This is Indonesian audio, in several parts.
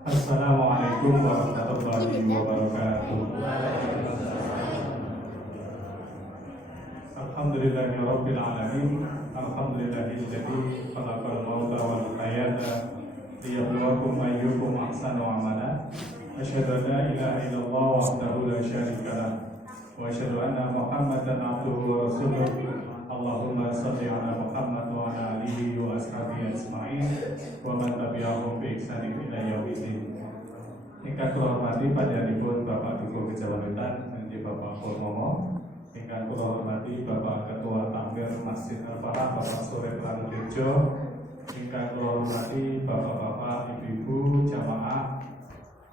Assalamualaikum warahmatullahi wabarakatuh. Alhamdulillahirabbil alamin. Alhamdulillahilladzi khalaqal mauta wal hayata liyabluwakum ayyukum ahsanu amala. Asyhadu an la ilaha illallah wahdahu la syarika lah wa asyhadu anna Muhammadan abduhu wa rasuluh. Allahumma shalli ala Muhammad wa ala alihi wa ashabihi ajma'in wa man tabi'ahum bi ihsanin ila yaumil. Ingkang kula hormati panjenenganipun Bapak Dukuh Kejawanutan inggih Bapak Purnomo. Ingkang kula hormati Bapak Ketua Takmir Masjid Al-Falah Bapak Surip Lanudrejo. Ingkang kula hormati Bapak-bapak, Ibu-ibu jamaah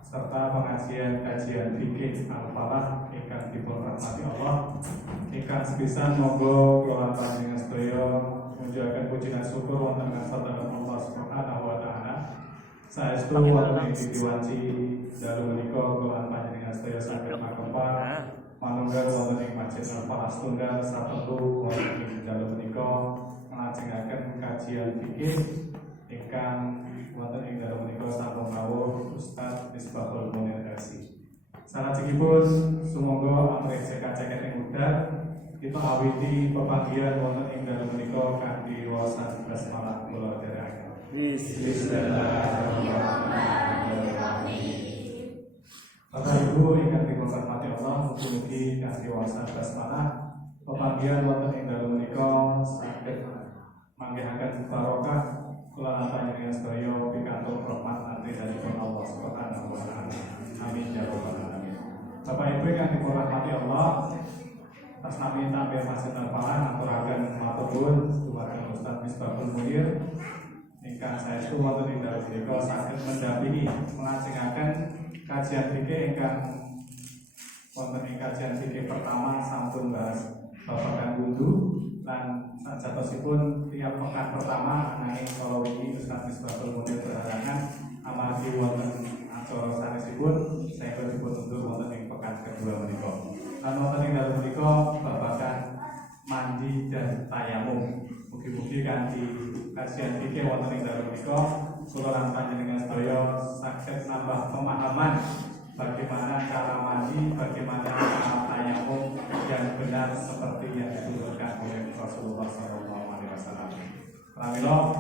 serta pengajian kajian fikih Al-Falah ingkang dipunrahmati Allah. Ingkang sepisan monggo kula panjenengan sedaya mujuaken puji lan syukur wonten kasartan Allah Subhanahu wa taala. Saestu wonten ing diwanci dalu menika kula panjenengan sedaya saged makempah manunggal wonten ing Masjid Al-Falah setunggal saperlu wonten ing dalu menika nglajengaken kajian fikih ingkang wonten ing dalu menika sampun rawuh Ustaz Misbahul Munir LC. Salajengipun sumangga amrih cekak-cekak ing udar kita awiti pepanggihan wonten ing dalu menika kanthi wawasan basmalah kula dherekaken. Bismillahirrahmanirrahim. Bapak Ibu ingkang dipunrahmati Allah, mugi-mugi kanthi wawasan basmalah pepanggihan wonten ing dalu menika saged manggihaken barokah kula panjenengan sedaya pikantuk rahmat antawisipun Allah Subhanahu wa taala. Amin ya rabbal alamin. Bapak Ibu yang dirahmati Allah, atas nama Takmir Masjid Al-Falah aturaken matur nuwun dumateng Ustaz Misbahul Munir ingkang saestu wonten ing dalem menika saged mendampingi nglajengaken kajian fikih ingkang wonten ing kajian fikih pertama sampun bahas babagan wudu lan sajatosipun tiap pekan pertama nanging kala wingi Ustaz Misbahul Munir berhalangan amargi wonten acara sanesipun saya dipun undur wonten ing pekan kedua menika. Lan wonten ing dalem menika babagan mandi dan tayamum. Mugi-mugi kanthi kajian fikih wonten ing dalem menika kula lan panjenengan sedaya saged nambah pemahaman bagaimana cara mandi, bagaimana cara tayamum yang benar seperti yang diturunkan oleh Rasulullah SAW. Pramila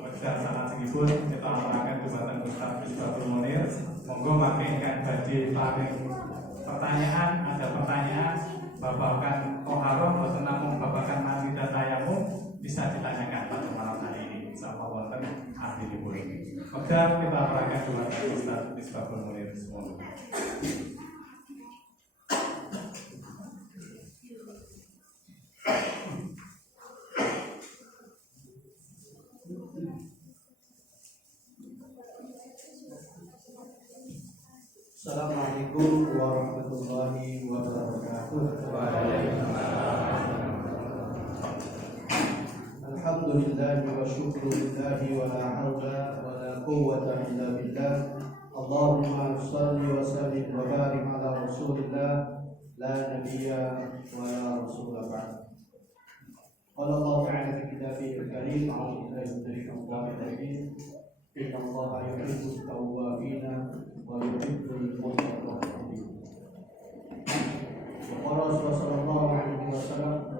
wekdal salajengipun kita aturaken dumateng Ustaz Misbahul Munir. Monggo mangke ingkang badhe paring pertanyaan, ada pertanyaan babagan toharoh boten namung babagan mandi dan tayamum bisa ditanyakan pada malam hari ini insyaallah wonten akhiripun. Wekdal kita aturaken dumateng Ustaz Misbahul Munir semua. Assalamualaikum warahmatullahi wabarakatuh. Alhamdulillahi wa syukrulillahi wa la hawla wa la quwwata illa billah. Allahumma shalli wa sallim wa barik ala rasulillah la nabiyya wa la rasula ba'd. Qala Allah ta'ala fi kitabihil karim a'udzu billahi minasyaitonir rajim. Inna Allaha yuhibbut tawwabina wa yuhibbul mutatahhirin. Qala Rasulullah sallallahu alaihi wasallam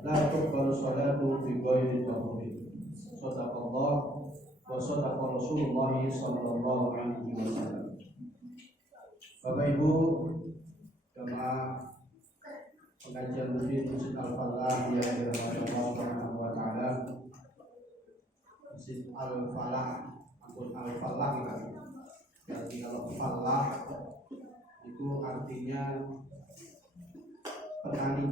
la tuqbalu salatu bi ghairi tahurin. Sadaqallah wa sadaqa Rasulullah sallallahu alaihi wasallam. Bapak Ibu jemaah pengajian Masjid Al-Falah yang dirahmati Allah Subhanahu wa taala. Masjid Al-Falah atau Al-Falah kan. Jadi kalau falah itu artinya petani.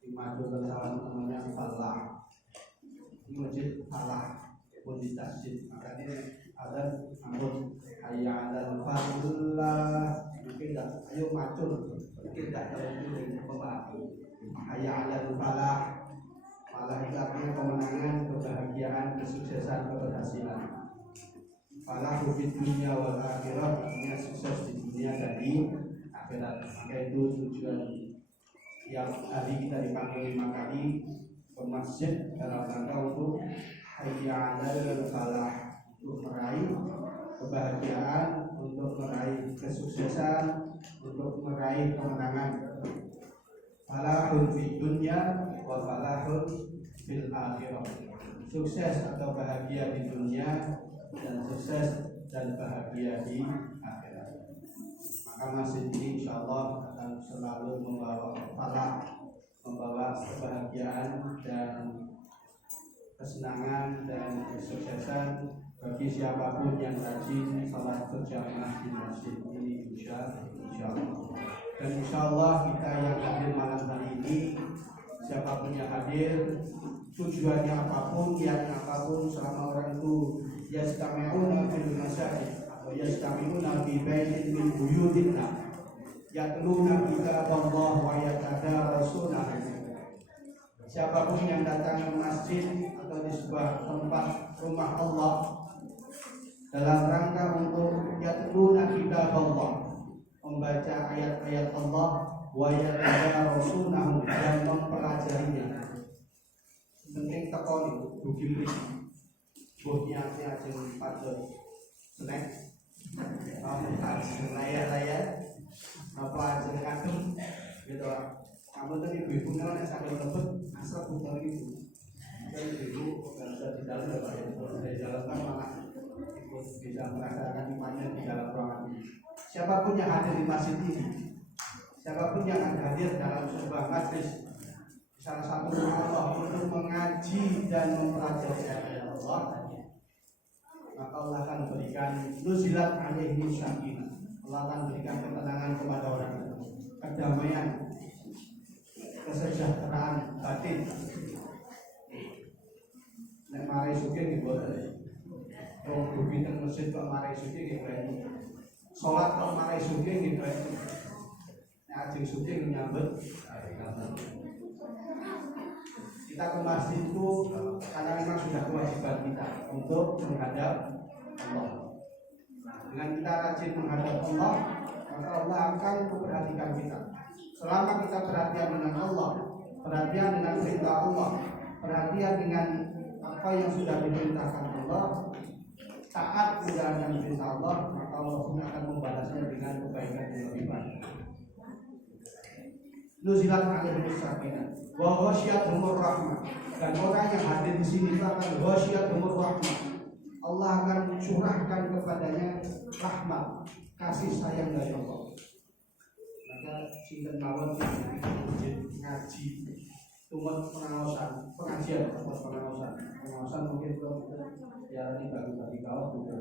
Di Madura namanya falah. Ini masjid falah pun di tasjid. Makanya ada namun hayya 'alal falah. Mungkin tidak, ayo macul. Mungkin tidak terlalu pemahami. Hayya 'alal falah. Falah itu artinya kemenangan, kebahagiaan, kesuksesan, keberhasilan. Falah di dunia wal akhirat, artinya sukses di dunia dan di akhirat. Maka itu tujuan yang tadi kita dipanggil 5 kali ke masjid dalam rangka untuk hayya 'alal falah. untuk meraih kebahagiaan, untuk meraih kesuksesan, untuk meraih kemenangan. Falahun fi dunya wa falahun fil akhirah. Sukses atau bahagia di dunia dan sukses dan bahagia di akhirat. Maka masjid ini insya Allah akan selalu membawa falah, membawa kebahagiaan dan kesenangan dan kesuksesan bagi siapapun yang rajin salat berjamaah di masjid ini insya Allah. Dan insya Allah kita yang hadir malam hari ini, siapapun yang hadir, tujuannya apapun, niatnya apapun, selama orang itu yastami'una fil masajid atau yastami'una fi baitin min buyutillah yatluna kitaballah wa yatadarasuna. Siapapun yang datang ke masjid atau di sebuah tempat rumah Allah dalam rangka untuk yatluna kitaballah, membaca ayat-ayat Allah, wa yatadarasunahu, dan mempelajarinya. Penting tekoni bugi mriki. Buhnya ajeng patut snack. Layar-layar apa ajeng kadem gitu lah. Kamu tadi ibu nek sampai lebet asal putar itu. Dan ibu kalau sudah di dalam di dalam kan malah ikut bisa merasakan imannya di dalam ruangan ini. Siapapun yang hadir di masjid ini, siapapun yang hadir dalam sebuah majlis salah satu Allah untuk mengaji dan mempelajari ayat Allah, maka Allah akan berikan nuzilat alaihi sakinah. Allah akan berikan ketenangan kepada orang itu, kedamaian, kesejahteraan batin. Nek mari sugih nggih boten. Wong bumi teng masjid kok mari sugih nggih berani. Salat kok mari sugih nggih berani. Nek ajeng sugih nyambut kita ke masjid itu karena memang sudah kewajiban kita untuk menghadap Allah. Dengan kita rajin menghadap Allah, maka Allah akan memperhatikan kita. Selama kita perhatian dengan Allah, perhatian dengan perintah Allah, perhatian dengan apa yang sudah diperintahkan Allah, taat menjalankan perintah Allah, maka Allah pun akan membalasnya dengan kebaikan yang lebih banyak. Nuzilat alaihi sakinah wa ghasyiyatuhumur rahmah, dan orang yang hadir di sini itu akan ghasyiyatuhumur rahmah. Allah akan curahkan kepadanya rahmat, kasih sayang dari Allah. Maka sinten mawon ngaji, tumat pengawasan mungkin belum ya ini bagi kaos bukan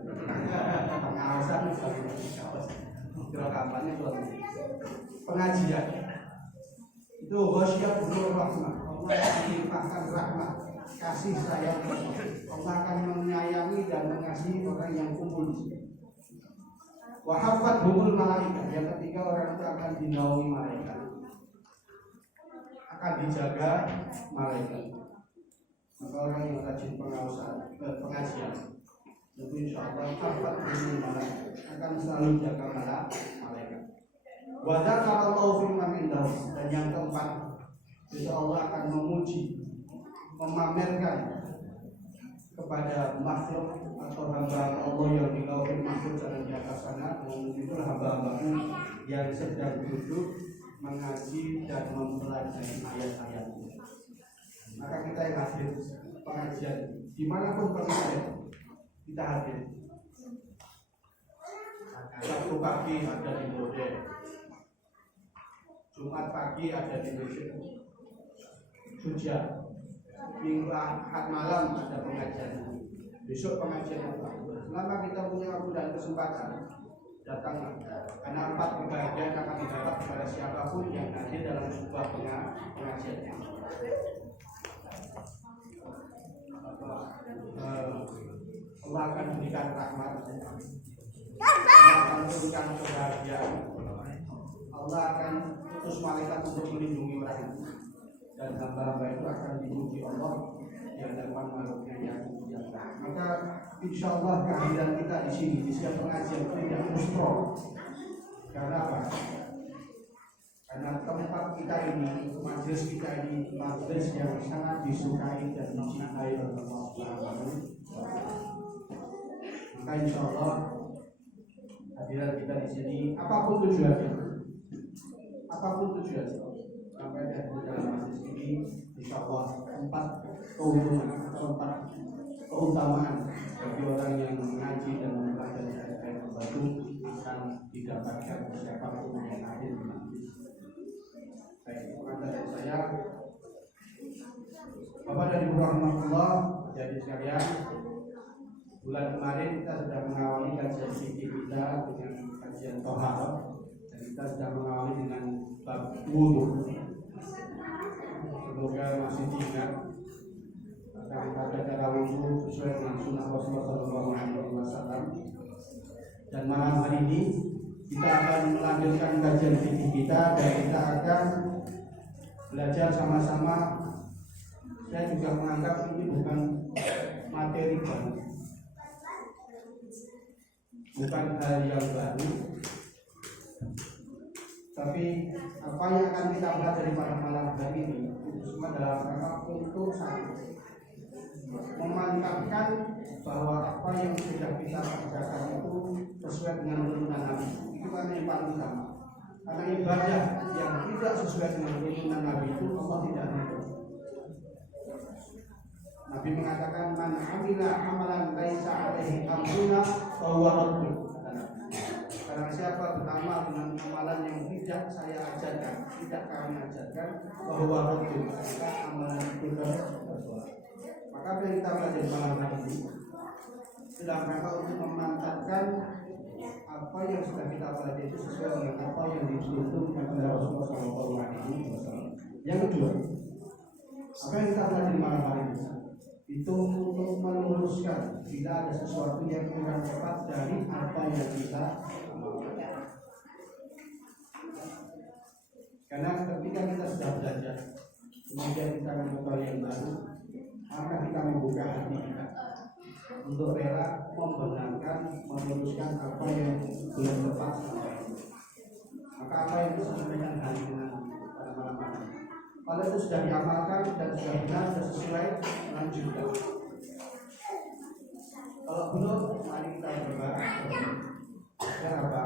pengawasan bagi kaos. Kira kampanye belum pengajian. Itu ghasyiyatuhumur rahmah. Allah akan melimpahkan rahmat, kasih sayang. Allah akan menyayangi dan mengasihi orang yang kumpul di sini. Wa hafathumul malaikat, yang ketiga orang itu akan dinaungi malaikat, akan dijaga malaikat. Maka orang yang rajin pengajian itu insyaallah hafathumul malaikat, akan selalu jaga malaikat. Wa dzakarallahu fi man indahu, dan yang keempat, insya Allah akan memuji, memamerkan kepada makhluk atau hamba Allah yang di lauhul mahfuz dan di atas sana. Itulah hamba-hambaku yang sedang duduk mengaji dan mempelajari ayat-ayatnya. Maka kita yang hadir pengajian dimanapun pengajian kita hadir. Sabtu pagi ada di Bodeh, Jumat pagi ada di Suja, Minggu Ahad malam ada pengajian, besok pengajian apa? Selama kita punya waktu dan kesempatan, datanglah. Karena 4 kebahagiaan akan didapat kepada siapapun yang hadir dalam sebuah pengajian. Allah akan berikan rahmat, Allah akan berikan kebahagiaan, Allah akan utus malaikat untuk melindungi orang itu, dan hamba-hamba itu akan dipuji Allah di hadapan makhluknya yang mulia. Maka insya Allah kehadiran kita di sini di setiap pengajian tidak frustro. Karena apa? Karena tempat kita ini, majelis kita ini, majelis yang sangat disukai dan dicintai oleh Allah Subhanahu wa Ta'ala. Maka insya Allah hadiran kita di sini, apapun tujuannya, sampai di dalam majelis ini, insya Allah 4 keuntungan atau 4 keutamaan bagi orang yang mengaji dan mempelajari ayat itu akan didapatkan siapapun yang hadir di majelis. Baik, maka dari saya, Bapak dan Ibu rahmatullah, jadi sekalian, bulan kemarin kita sudah mengawali kajian fikih kita dengan kajian Thaharah, dan kita sudah mengawali dengan bab wudu. Semoga masih diingat tentang tata cara wudu sesuai dengan sunnah Rasulullah SAW. Dan malam hari ini kita akan melanjutkan kajian fikih kita dan kita akan belajar sama-sama. Saya juga menganggap ini bukan materi baru, bukan hal yang baru, tapi apa yang akan kita pelajari pada malam hari ini itu semua dalam rangka untuk satu, memantapkan bahwa apa yang sudah kita kerjakan itu sesuai dengan tuntunan Nabi. Itu kan yang paling utama. Karena ibadah yang tidak sesuai dengan tuntunan Nabi itu Allah tidak ridho. Nabi mengatakan man amila amalan laisa alaihi amruna fa huwa raddun. Karena siapa beramal dengan amalan yang tidak saya ajarkan, tidak kami ajarkan, bahwa raddun, maka amalan itu tertolak. Maka kita belajar malam hari ini dalam rangka untuk memantapkan apa yang sudah kita pelajari itu sesuai dengan apa yang dituntunkan oleh Rasulullah SAW. Yang kedua, apa yang kita pelajari malam hari ini itu untuk meluruskan bila ada sesuatu yang kurang tepat dari apa yang kita lakukan. Karena ketika kita sudah belajar, kemudian kita mengetahui yang baru, maka kita membuka hati kita untuk rela membenarkan, meluruskan apa yang belum tepat selama ini. Maka apa yang disampaikan hari ini pada malam hari, kalau itu sudah diamalkan dan sudah benar, sudah sesuai, lanjutkan. Kalau belum, mari kita berdoa agar apa?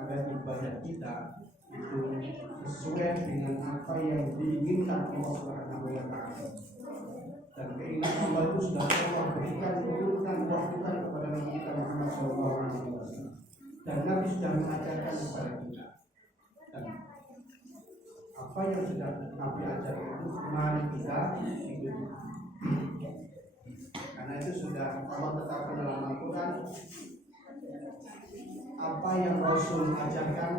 Agar ibadah kita itu sesuai dengan apa yang diinginkan Allah Subhanahu wa Ta'ala. Dan keinginan Allah itu sudah Allah berikan urutan waktukan kepada Nabi kita Muhammad SAW. Dan Nabi sudah mengajarkan kepada kita. Dan apa yang sudah Nabi ajarkan itu mari kita ikuti. Karena itu sudah Allah tetapkan dalam Al-Quran. Apa yang Rasul ajarkan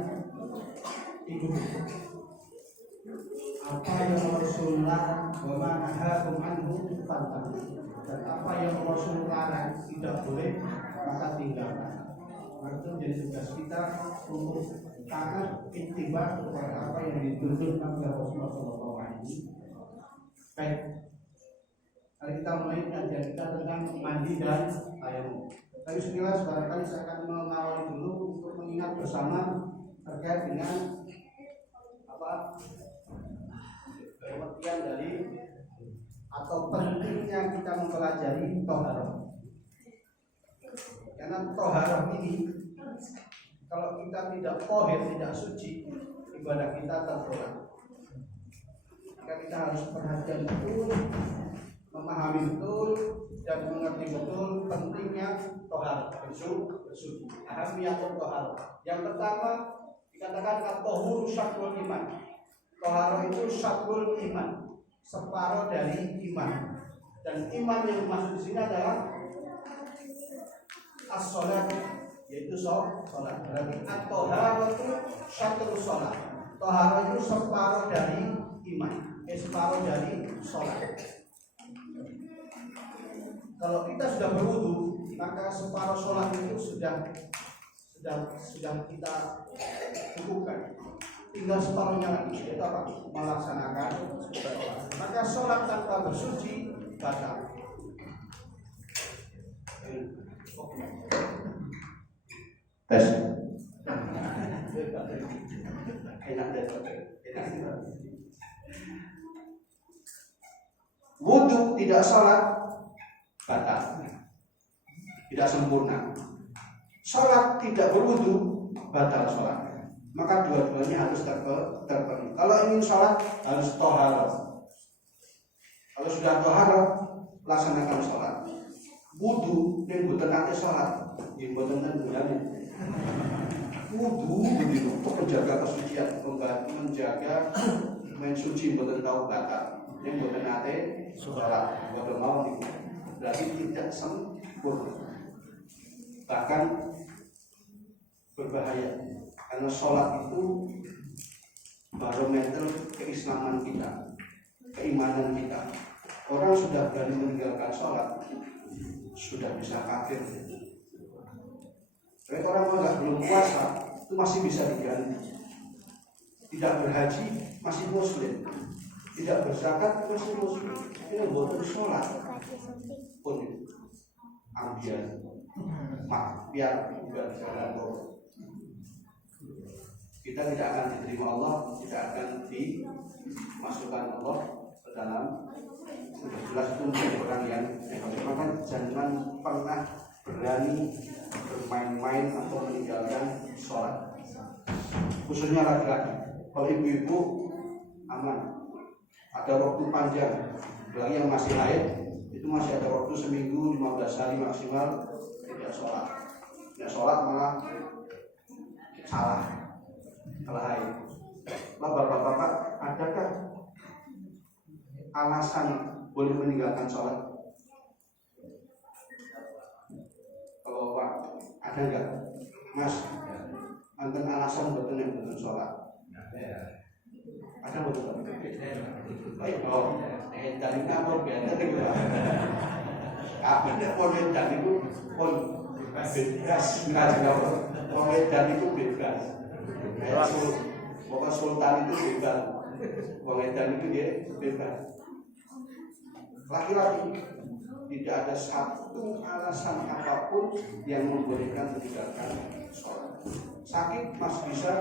ikuti. Apa yang Rasul larang, wa ma nahakum anhu fantahu. Dan apa yang Rasul larang tidak boleh, maka tinggalkan. Maka itu menjadi tugas kita untuk taat ittiba kepada apa yang dituntut oleh Rasulullah SAW. Baik, mari kita mulai kajian kita tentang mandi dan tayamum. Tapi sekilas barangkali saya akan mengawali dulu untuk mengingat bersama terkait dengan apa pengertian dari atau pentingnya kita mempelajari thaharah. Karena thaharah ini kalau kita tidak tahir, tidak suci, ibadah kita tertolak. Maka kita harus perhatian betul, memahami betul dan mengerti betul pentingnya thaharah, bersuci. Ahamiyatut thaharah. Yang pertama dikatakan at-tahuru syatrul iman. Thaharah itu syatrul iman, separuh dari iman. Dan iman yang dimaksud di sini adalah as-shalat, yaitu sholat. Berarti at-thaharah itu syatrul sholat. Thaharah itu separuh dari iman, separuh dari sholat. Kalau kita sudah berwudu, maka separuh sholat itu sudah kita cukupkan. Tinggal separuhnya lagi, yaitu apa? Melaksanakan sholat. Maka sholat tanpa bersuci batal. Tes. Wudu tidak sholat batal, tidak sempurna. sholat tidak berwudu, batal sholatnya. Maka dua-duanya harus terpenuhi. Kalau ingin sholat harus toharoh. Kalau sudah toharoh, laksanakan sholat. Wudu yang bukan nanti sholat, yang bukan nanti wudu begitu, menjaga kesucian, menjaga mensuci, bukan tahu batal. Yang bukan nanti sholat, bukan mau nih. Berarti tidak sempurna. Bahkan berbahaya karena sholat itu barometer keislaman kita, keimanan kita. Orang sudah berani meninggalkan sholat sudah bisa kafir. Tapi orang kalau belum puasa itu masih bisa diganti. Tidak berhaji masih muslim, tidak berzakat masih muslim. Ini bukan sholat pun ambiar. Biar bukan jalan bohong. Kita tidak akan diterima Allah, tidak akan dimasukkan Allah ke dalam. Sudah jelas itu menjadi orang yang maka jangan pernah berani bermain-main atau meninggalkan sholat, khususnya laki-laki. Kalau ibu-ibu aman, ada waktu panjang. Bagi yang masih haid itu masih ada waktu seminggu 15 hari maksimal tidak sholat. Tidak sholat malah salah haid. Bapak-bapak, adakah alasan boleh meninggalkan sholat? Kalau Pak, ada enggak? Mas, anten alasan betul yang betul sholat? Ada betul? Oh, dari apa beda juga? Apa dia dan itu pun bebas, dan itu bebas. Pokoknya sultan itu bebas, dan itu dia bebas. Laki-laki tidak ada satu alasan apapun yang membolehkan meninggalkan sholat. Sakit masih bisa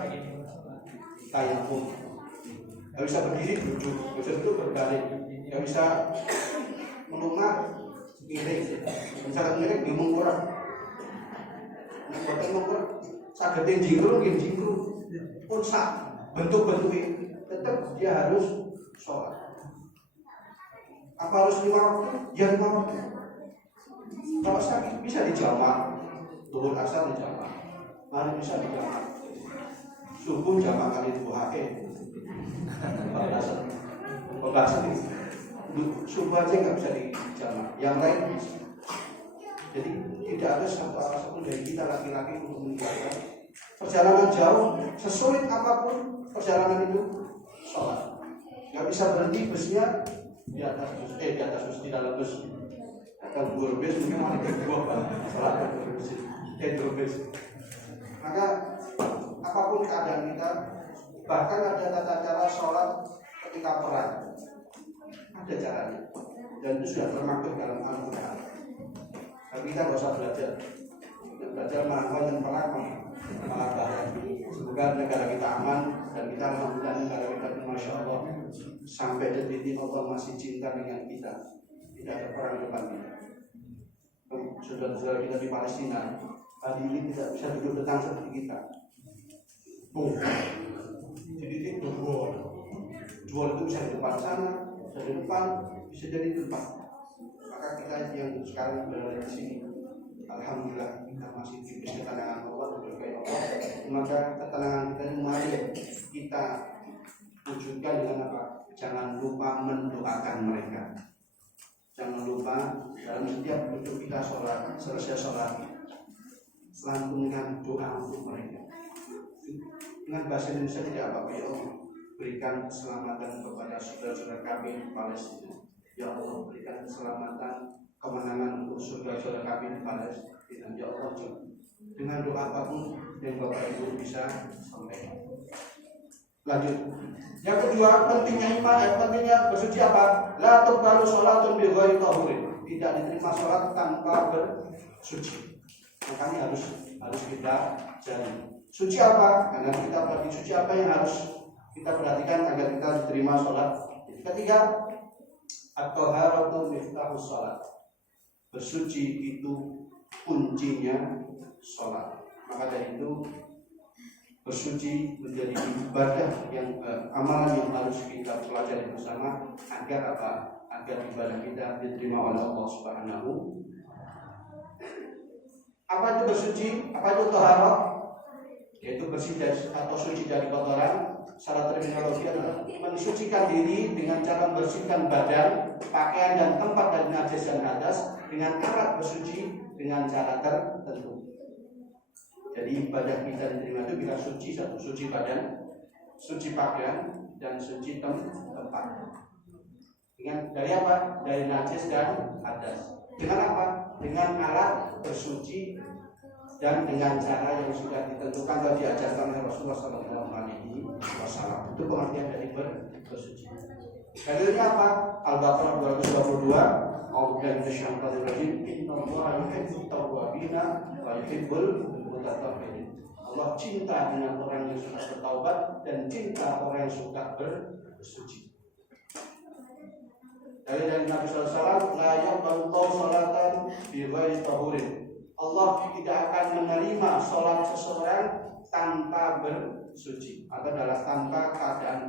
tayamum, nggak bisa berdiri duduk, nggak bisa duduk berbalik, nggak bisa melumah miring, misalkan miring dia mengkurang, bukan mengkurang, sakitnya jingkru pun sak bentuk-bentuknya tetap dia harus sholat. Apa harus 5 waktu? Ya 5 waktu. Kalau sakit bisa dijamak, turun asal dijamak, mari bisa dijamak, subuh jamak kali 2 pembahasan ini subuh aja nggak bisa dijamak, yang lain bisa. Jadi tidak ada satu alasan dari kita laki-laki untuk meninggalkan perjalanan jauh, sesulit apapun perjalanan itu sholat. Nggak bisa berhenti busnya di atas bus, di dalam bus. Kalau dua bus mungkin ada kedua sholat dua bus. Maka apapun keadaan kita, bahkan ada tata cara sholat ketika perang, ada caranya, dan itu sudah termaktub dalam Al-Quran. Tapi kita nggak usah belajar melakukan dan perang malah bahaya. Semoga negara kita aman dan kita alhamdulillah negara kita masya Allah sampai detik ini Allah masih cinta dengan kita, tidak ada perang depan kita. Saudara-saudara kita di Palestina hari ini tidak bisa duduk tenang seperti kita. Jadi itu dua itu bisa di depan sana, bisa di depan, bisa jadi di depan. Maka kita yang sekarang berada di sini, alhamdulillah kita masih diberi ketenangan Allah, berbagai Allah. Maka ketenangan kita ini mari kita wujudkan dengan apa? Jangan lupa mendoakan mereka. Jangan lupa dalam setiap duduk kita sholat, selesai sholat, lantunkan doa untuk mereka. Dengan bahasa Indonesia tidak apa-apa, ya Allah berikan keselamatan kepada saudara-saudara kami di Palestina. Ya Allah berikan keselamatan, kemenangan untuk saudara-saudara kami di Palestina. Ya Allah, dengan doa apapun yang Bapak Ibu bisa sampaikan. Lanjut. Yang kedua, pentingnya iman, pentingnya bersuci apa? La tuqbalu sholatun bi ghairi tahurin. Tidak diterima sholat tanpa bersuci. Makanya harus kita jalani. Suci apa? Karena kita berarti suci apa yang harus kita perhatikan agar kita diterima sholat. Ketiga, at-taharatu miftahus sholat. Bersuci itu kuncinya sholat. Maka dari itu bersuci menjadi ibadah yang amalan yang harus kita pelajari bersama agar apa? Agar ibadah kita diterima oleh Allah Subhanahu. Apa itu bersuci? Apa itu taharah? Yaitu bersih atau suci dari kotoran. Secara terminologi adalah mensucikan diri dengan cara membersihkan badan, pakaian dan tempat dari najis dan hadas dengan alat bersuci dengan cara tertentu. Jadi ibadah kita diterima itu bila suci, satu suci badan, suci pakaian, dan suci tempat. Dengan dari apa? Dari najis dan hadas. Dengan apa? Dengan alat bersuci dan dengan cara yang sudah ditentukan atau diajarkan oleh Rasulullah SAW. Itu pengertian dari bersuci. Dalilnya apa? Al-Baqarah 222. A'udzubillahi minasyaitonir rajim. Innallaha yuhibbut tawwabina wa yuhibbul mutatahhirin. Allah cinta dengan orang yang suka bertaubat dan cinta orang yang suka bersuci. Dari Nabi SAW, la yaqbalu sholatan bi ghairi tahurin. Allah tidak akan menerima sholat seseorang tanpa bersuci atau tanpa keadaan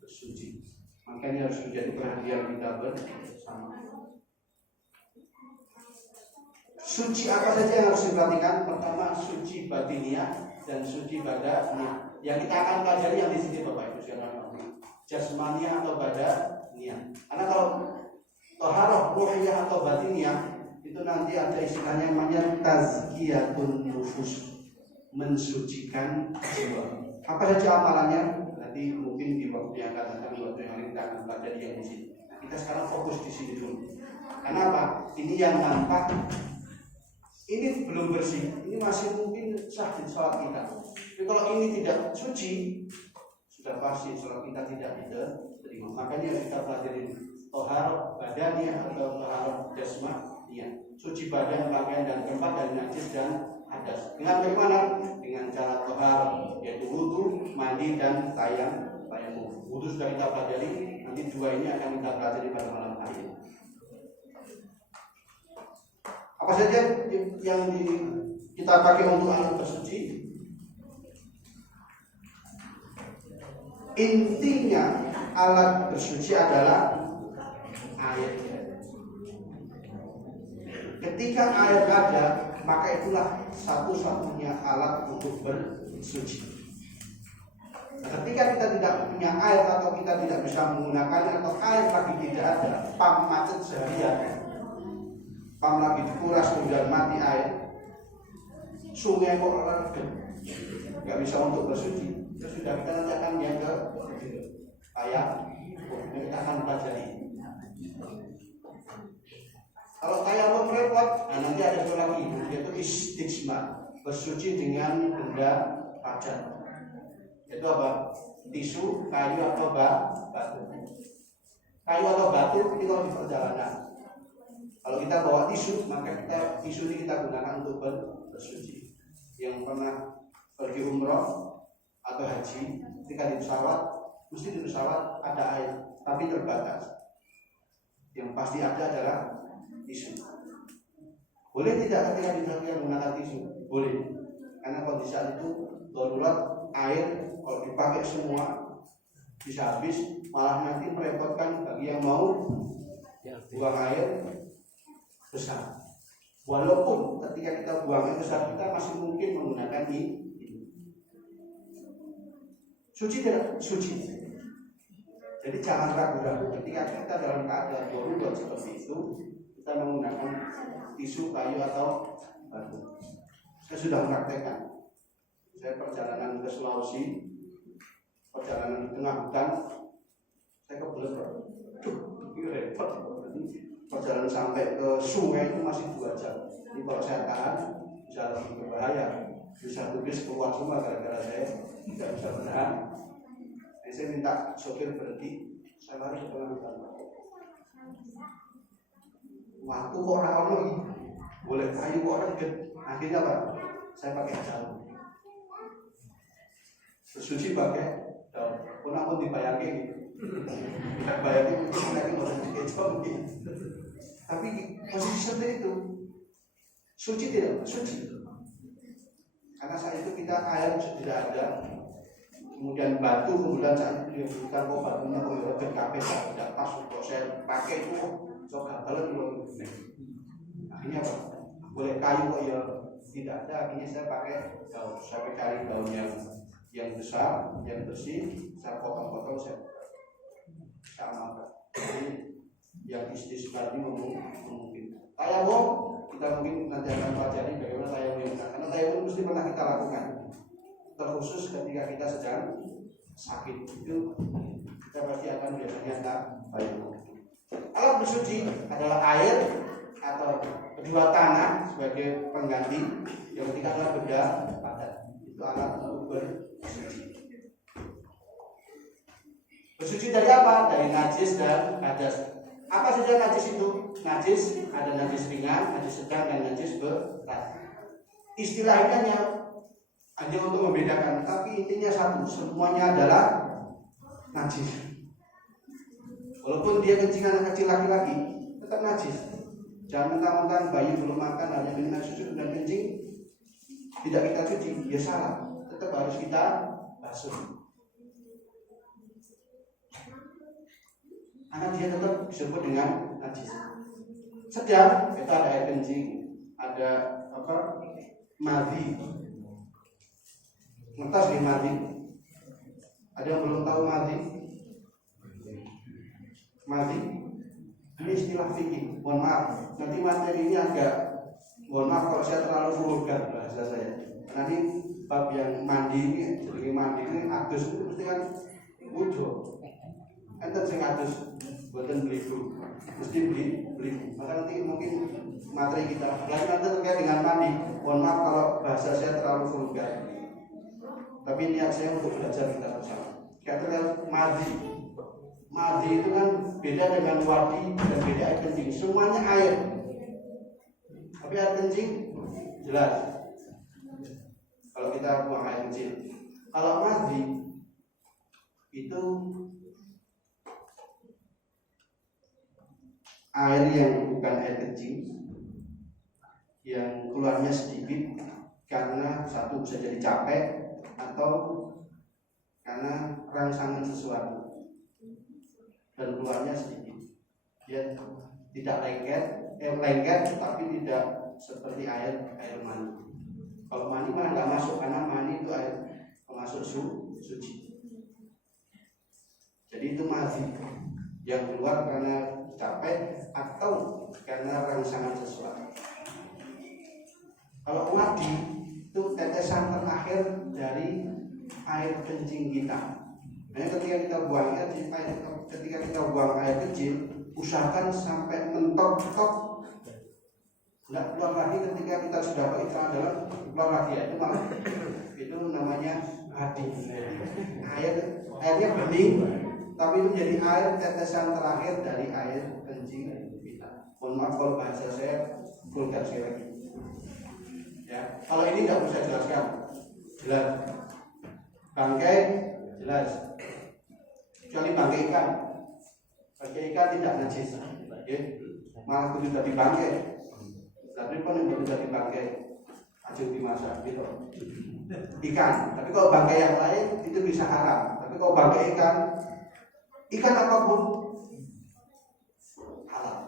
bersuci. Makanya harus menjadi perhatian kita bersama. Suci apa saja yang harus diperhatikan? Pertama, suci batiniah dan suci badaniah. Yang kita akan pelajari yang di sini Bapak Ibu sekalian, jasmaniah atau badaniah. Karena kalau taharah ruhiyah atau batiniah itu nanti ada istilahnya namanya tazkiyatun nufus, mensucikan jiwa. Apa saja amalannya? Nanti mungkin di waktu yang akan datang, di waktu yang lain kita akan pelajari yang di sini. Kita sekarang fokus di sini dulu. Karena apa? Ini yang nampak, ini belum bersih, ini masih mungkin sah di sholat kita. Tapi kalau ini tidak suci, sudah pasti sholat kita tidak diterima. Makanya kita pelajari taharah badaniah atau taharah jasmaniah, suci badan, pakaian dan tempat dari najis dan hadas. Dengan bagaimana? Dengan cara taharah, yaitu wudu, mandi dan tayamum. Wudu sudah kita pelajari, nanti dua ini akan kita pelajari pada malam hari ini. Apa saja yang kita pakai untuk alat bersuci? Intinya alat bersuci adalah air. Ketika air ada, maka itulah satu-satunya alat untuk bersuci. Ketika kita tidak punya air atau kita tidak bisa menggunakannya atau air lagi tidak ada, pam macet sedia, pam lagi dikuras kemudian mati air, sungai kok reget, nggak bisa untuk bersuci, ya sudah kita nanti akan yang ke kayak kita akan pelajari. Kalau tayamum repot, nah nanti ada dua lagi, yaitu istijmar, bersuci dengan benda padat. Itu apa? Tisu, kayu atau batu. Kayu atau batu itu kalau di perjalanan. Kalau kita bawa tisu, maka tisu ini kita gunakan untuk bersuci. Yang pernah pergi umroh atau haji, ketika di pesawat, mesti di pesawat ada air, tapi terbatas. Yang pasti ada adalah tisu. Boleh tidak ketika di pesawat menggunakan tisu? Boleh. Karena kondisi saat itu darurat air kalau dipakai semua bisa habis, malah nanti merepotkan bagi yang mau buang air besar. Walaupun ketika kita buang air besar kita masih mungkin menggunakan ini. Suci tidak? Suci. Jadi jangan ragu-ragu ketika kita dalam keadaan darurat seperti itu, kita menggunakan tisu, kayu atau batu. Saya sudah praktekkan. Saya perjalanan ke Sulawesi, perjalanan di tengah hutan, saya kebelet, ini repot. Perjalanan sampai ke sungai itu masih 2 jam. Ini kalau saya tahan bisa lebih berbahaya. Bisa tulis keluar semua gara-gara saya tidak bisa menahan. Jadi saya minta sopir berhenti, saya lari ke tengah hutan. Waktu kok orang lagi, boleh kayu kok orang get. Akhirnya apa? Saya pakai jarum. Bersuci pakai daun. Pun aku dibayangin, bayangin lagi orang dikecok gitu. Tapi posisi seperti itu, suci tidak? Suci. Karena saat itu kita air tidak ada, kemudian batu, kemudian saat itu diberikan kok batunya kok berkapet tidak pas untuk saya pakai itu coba balik dulu. Akhirnya apa? Boleh kayu kok ya tidak ada, akhirnya saya pakai daun. Saya cari daun yang besar, yang bersih, saya potong-potong, saya amalkan. Jadi yang istisqa ini mungkin. Tayamum kita mungkin nanti akan pelajari bagaimana tayamum. Karena tayamum mesti pernah kita lakukan. Terkhusus ketika kita sedang sakit itu kita pasti akan biasanya tayamum. Alat bersuci adalah air atau kedua tanah sebagai pengganti. Yang ketiga adalah benda padat. Itu alat untuk bersuci. Bersuci dari apa? Dari najis dan hadas. Apa saja najis itu? Najis, ada najis ringan, najis sedang, dan najis berat. Istilah ini hanya untuk membedakan, tapi intinya satu, semuanya adalah najis. Walaupun dia kencing anak kecil laki-laki, tetap najis. Jangan mentang-mentang bayi belum makan hanya minum air susu dan kencing tidak kita cuci, dia salah. Tetap harus kita basuh. Karena dia tetap disebut dengan najis. Sedang itu ada air kencing, ada madhi. Ngetas di madhi. Ada yang belum tahu madhi? Madhi ini istilah fikih. Mohon maaf, nanti materi ini agak mohon maaf kalau saya terlalu vulgar bahasa saya. Nanti bab yang mandi ini, jadi mandi ini adus itu mesti kan wudhu. Enten sing adus buatan beli dulu, mesti beli. Maka nanti mungkin materi kita lain nanti terkait dengan mandi. Mohon maaf kalau bahasa saya terlalu vulgar. Tapi niat saya untuk belajar kita bersama. Kata mandi. Madi itu kan beda dengan wadi dan beda air kencing. Semuanya air. Tapi air kencing jelas. Kalau kita buang air kencing. Kalau madi itu air yang bukan air kencing, yang keluarnya sedikit karena satu bisa jadi capek atau karena rangsangan sesuatu. Dan keluarnya sedikit, dia tidak lengket, tapi tidak seperti air mani. Kalau mani mana nggak masuk karena mani itu air termasuk suci. Jadi itu madhi yang keluar karena capek atau karena rangsangan sesuatu. Kalau wadi itu tetesan terakhir dari air kencing kita. Nah, ketika kita buang air kecil, usahakan sampai mentok-tok, tidak keluar lagi. Ketika kita sudah beristirahat adalah keluar lagi, itu namanya hadi. Airnya bening, tapi itu menjadi air tetesan terakhir dari air kencing kita. Mohon maaf kalau bahasa saya vulgar sekali. Ya, kalau ini tidak bisa jelaskan, jelas. Bangkai jelas. Kecuali bangkai ikan. Bangkai ikan tidak najis. Malah kudu dadi bangkai. Tapi pun yang kudu dadi bangkai ajeng dimasak gitu. Ikan. Tapi kalau bangkai yang lain itu bisa haram. Tapi kalau bangkai ikan apapun halal.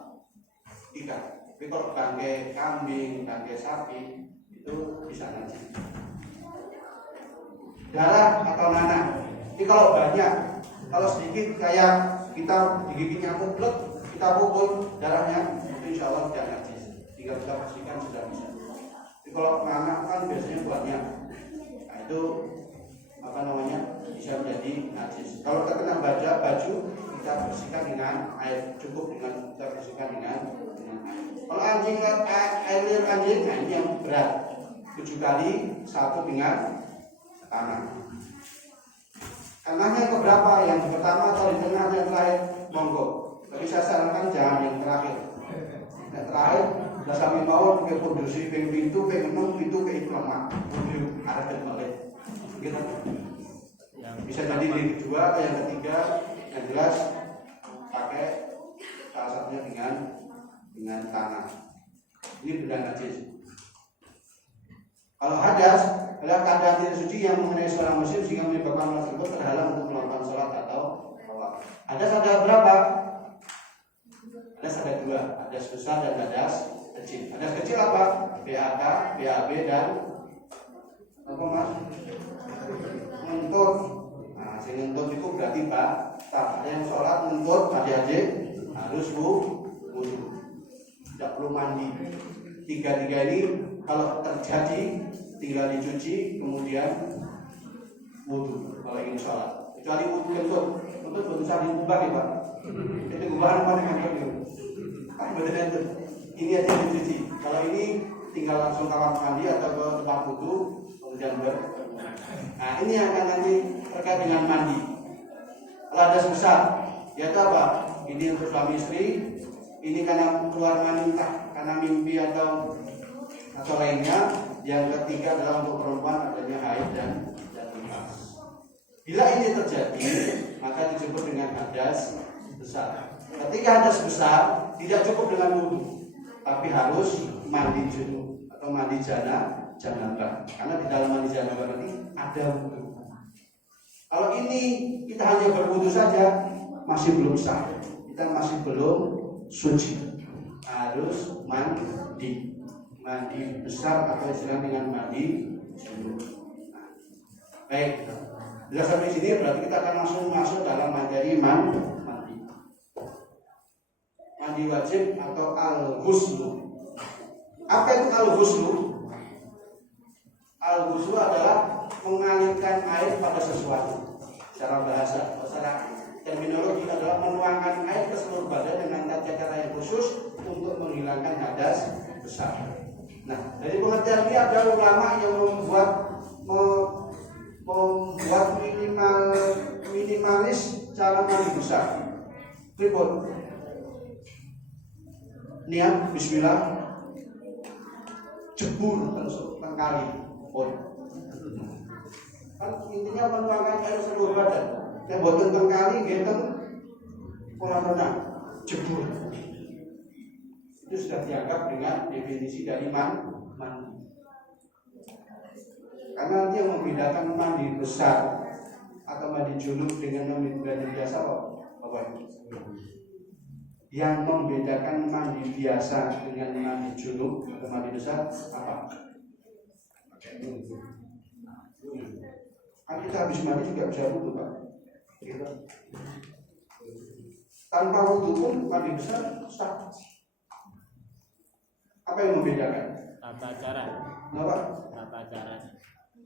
Ikan. Tapi kalau bangkai kambing, bangkai sapi itu bisa najis. Darah atau nanah. Ini kalau banyak, kalau sedikit kayak kita digigit nyamuk blek, kita pukul darahnya, itu insya Allah tidak najis. Tinggal kita pastikan sudah bisa. Tapi kalau nanah kan biasanya banyak, nah itu bisa menjadi najis. Kalau terkena baju kita bersihkan dengan air, cukup dengan kita bersihkan dengan air. Kalau anjing air liur anjing, nah ini yang berat. 7 kali 1 dengan tanah. Tanahnya keberapa? Yang pertama atau di tengah yang terakhir? Monggo. Tapi saya sarankan jangan yang terakhir. Yang terakhir sudah sampai mau pakai produksi pintu, pengenung pintu ke iklamat. Ada terbalik. Gitu. Bisa jadi di kedua atau yang ketiga, yang jelas pakai salah satunya dengan tanah. Ini benda najis. Kalau hadas adalah keadaan tidak suci yang mengenai seorang muslim sehingga menyebabkan orang tersebut terhalang untuk melakukan sholat atau tawaf. Hadas ada berapa? Hadas ada dua, hadas besar dan hadas kecil. Hadas kecil apa? BAK, BAB dan apa mas? Ngentut. Nah, si ngentut itu berarti ada yang sholat ngentut, adik-adik harus wudu, tidak perlu mandi. Tiga-tiga ini kalau terjadi tinggal dicuci kemudian wudu kalau ingin sholat. Kecuali wudu kentut betul bisa diubah ya Pak. Itu ubahan apa dengan itu? Betul itu. Ini aja dicuci. Kalau ini tinggal langsung kamar mandi atau ke tempat wudu kemudian Nah ini yang akan nanti terkait dengan mandi. Kalau ada sebesar, yaitu apa? Ini untuk suami istri. Ini karena keluar mani karena mimpi atau lainnya. Yang ketiga adalah untuk perempuan adanya haid dan nifas. Bila ini terjadi, maka disebut dengan hadas besar. Ketika hadas besar, tidak cukup dengan wudu, tapi harus mandi junub atau mandi janabah. Karena di dalam mandi janabah nanti ada wudu. Kalau ini kita hanya berwudu saja, masih belum sah. Kita masih belum suci. Harus mandi besar atau istilah dengan mandi junub. Baik, bila sampai sini berarti kita akan langsung masuk dalam materi mandi. Mandi wajib atau al-ghuslu. Apa itu al-ghuslu? Al-ghuslu adalah mengalirkan air pada sesuatu. Secara bahasa, secara terminologi adalah menuangkan air ke seluruh badan dengan tata cara yang khusus untuk menghilangkan hadas besar. Nah, dari pengertian ini ada ulama yang membuat minimalis cara mandi besar. Tripod. Niat bismillah. Jebur tengkali. Kan intinya menuangkan air seluruh badan. Dan buat tengkali gitu pola renang. Jebur. Itu sudah dianggap dengan definisi dari mandi. Karena nanti yang membedakan mandi besar atau mandi junub dengan mandi biasa apa? Yang membedakan mandi biasa dengan mandi junub atau mandi besar apa? Kan kita habis mandi juga bisa wudu Pak. Gitu. Tanpa wudu pun mandi besar sah. Apa yang membedakan? Tata cara. Kenapa? Tata cara.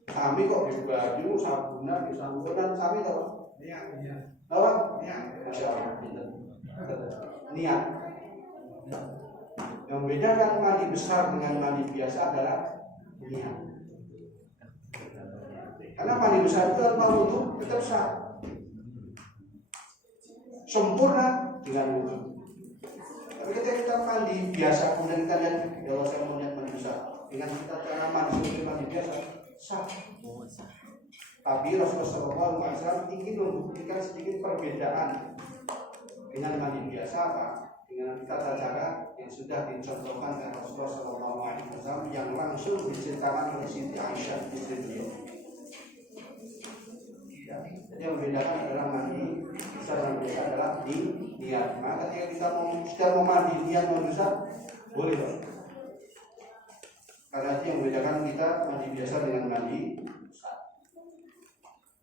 Sami kok di baju, sabunan, di sambunan, sami tau? Niat. Apa? Niat. Masya Allah. Niat. Yang membedakan mandi besar dengan mandi biasa adalah niat. Karena mandi besar itu tanpa wudu tetap sah. Sempurna dengan wudu. Tapi ketika kita mandi biasa, kemudian kita lihat kalau saya mau lihat mandi besar, dengan kita cara mandi seperti mandi biasa, sah. Tapi Rasulullah SAW ingin membuktikan sedikit perbedaan dengan mandi biasa apa? Dengan tata cara yang sudah dicontohkan oleh Rasulullah SAW yang langsung diceritakan oleh Siti Aisyah istri beliau. Jadi yang membedakan adalah mandi besar dan biasa adalah niat. Maka ketika kita sudah mau mandi niat mandi besar boleh Pak. Karena itu yang membedakan kita mandi biasa dengan mandi besar.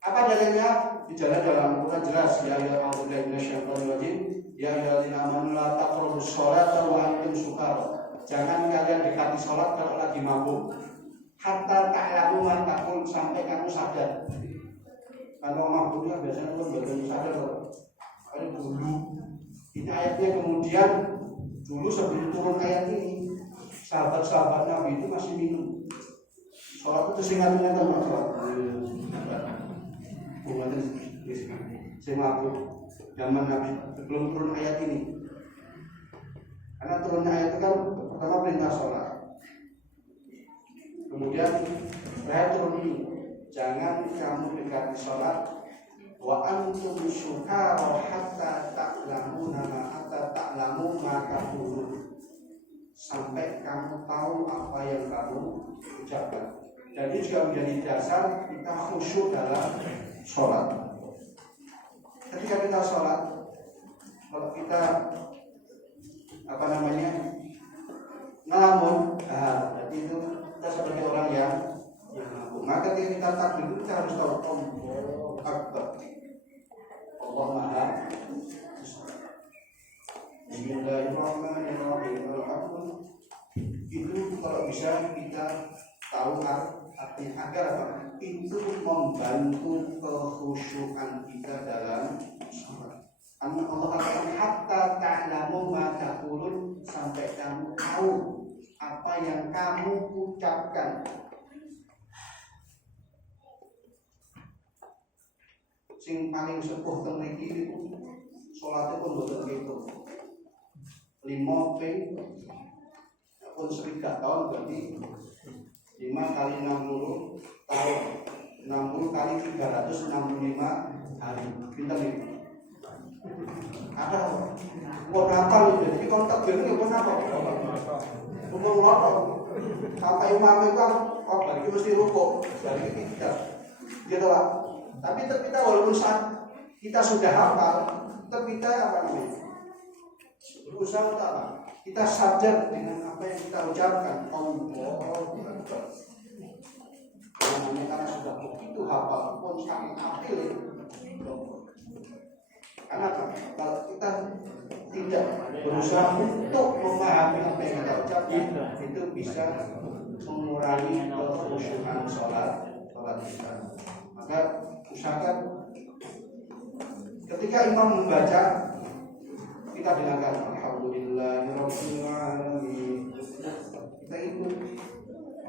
Apa dalilnya? Dijelaskan dalam Al-Quran jelas. Ya ayyuhalladzina minasyaitonir rajim. Ya ayyuhalladzina amanu la taqrabus sholata wa antum sukara. Jangan kalian dekati sholat kalau lagi mabuk. Hatta ta'lamu ma taqul, sampai kamu sadar. Kan orang mabuknya biasanya kan baru sadar loh. Ada dulu. Ini ayatnya kemudian dulu sebelum turun ayat ini sahabat-sahabat Nabi itu masih minum. Sholat itu singkat-singkat sholat. Bukan saya mabuk zaman Nabi sebelum turun ayat ini. Karena turunnya ayat itu kan pertama perintah sholat. Kemudian ayat turun ini. Jangan kamu dekati sholat wa antum syukara hatta ta'lamu ma taqulun, sampai kamu tahu apa yang kamu ucapkan. Jadi juga menjadi dasar kita khusyuk dalam sholat. Ketika kita sholat, kalau kita ngelamun, berarti itu kita seperti orang yang ngelamun. Maka ketika kita takbir itu kita harus tahu Allahu Akbar, Allah Maha Besar. Bismillahirrahmanirrahim. Itu kalau bisa kita tahu artinya agar apa? Itu membantu kekhusyukan kita dalam sholat. Karena Allah katakan hatta ta'lamu ma taqulun, sampai kamu tahu apa yang kamu ucapkan. Sing paling sepuh teng mriki niku salate pun boten gitu. 5 ping pun 3 tahun berarti 5 kali 60 tahun, 60 kali 365 hari. Pinter nih. Ada mau apa itu? Jadi kontak gini pun apa? Umur apa? Sampai umam itu kan, oh bagi mesti rukuk, dari tidak, gitu lah. Tapi kita walaupun saat kita sudah hafal, tapi kita apa namanya? Berusaha untuk apa? Kita sadar dengan apa yang kita ucapkan. Allahu Akbar. Karena sudah begitu hafal pun sangat apil. Karena apa? Kalau kita tidak berusaha untuk memahami apa yang kita ucapkan, itu bisa mengurangi kekhusyukan sholat kita. Maka usahakan ketika imam membaca, kita dengarkan Alhamdulillahirabbil alamin. Kita ikut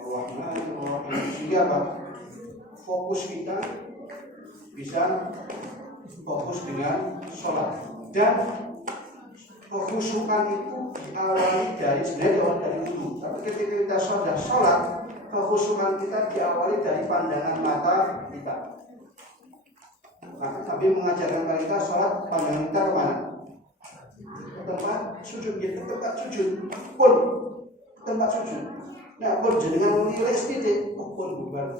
Ar-Rahmanir-Rahim, sehingga apa? Fokus kita bisa fokus dengan sholat. Dan kekhusyukan itu diawali dari sebenarnya dari wudu. Tapi ketika kita sudah sholat, kekhusyukan kita diawali dari pandangan mata kita. Maka Nabi mengajarkan kita sholat, pandangan kita kemana? Ke tempat sujud, yaitu tempat sujud pun tempat sujud. Nah, pun jenengan menilai sedikit, pun bubar.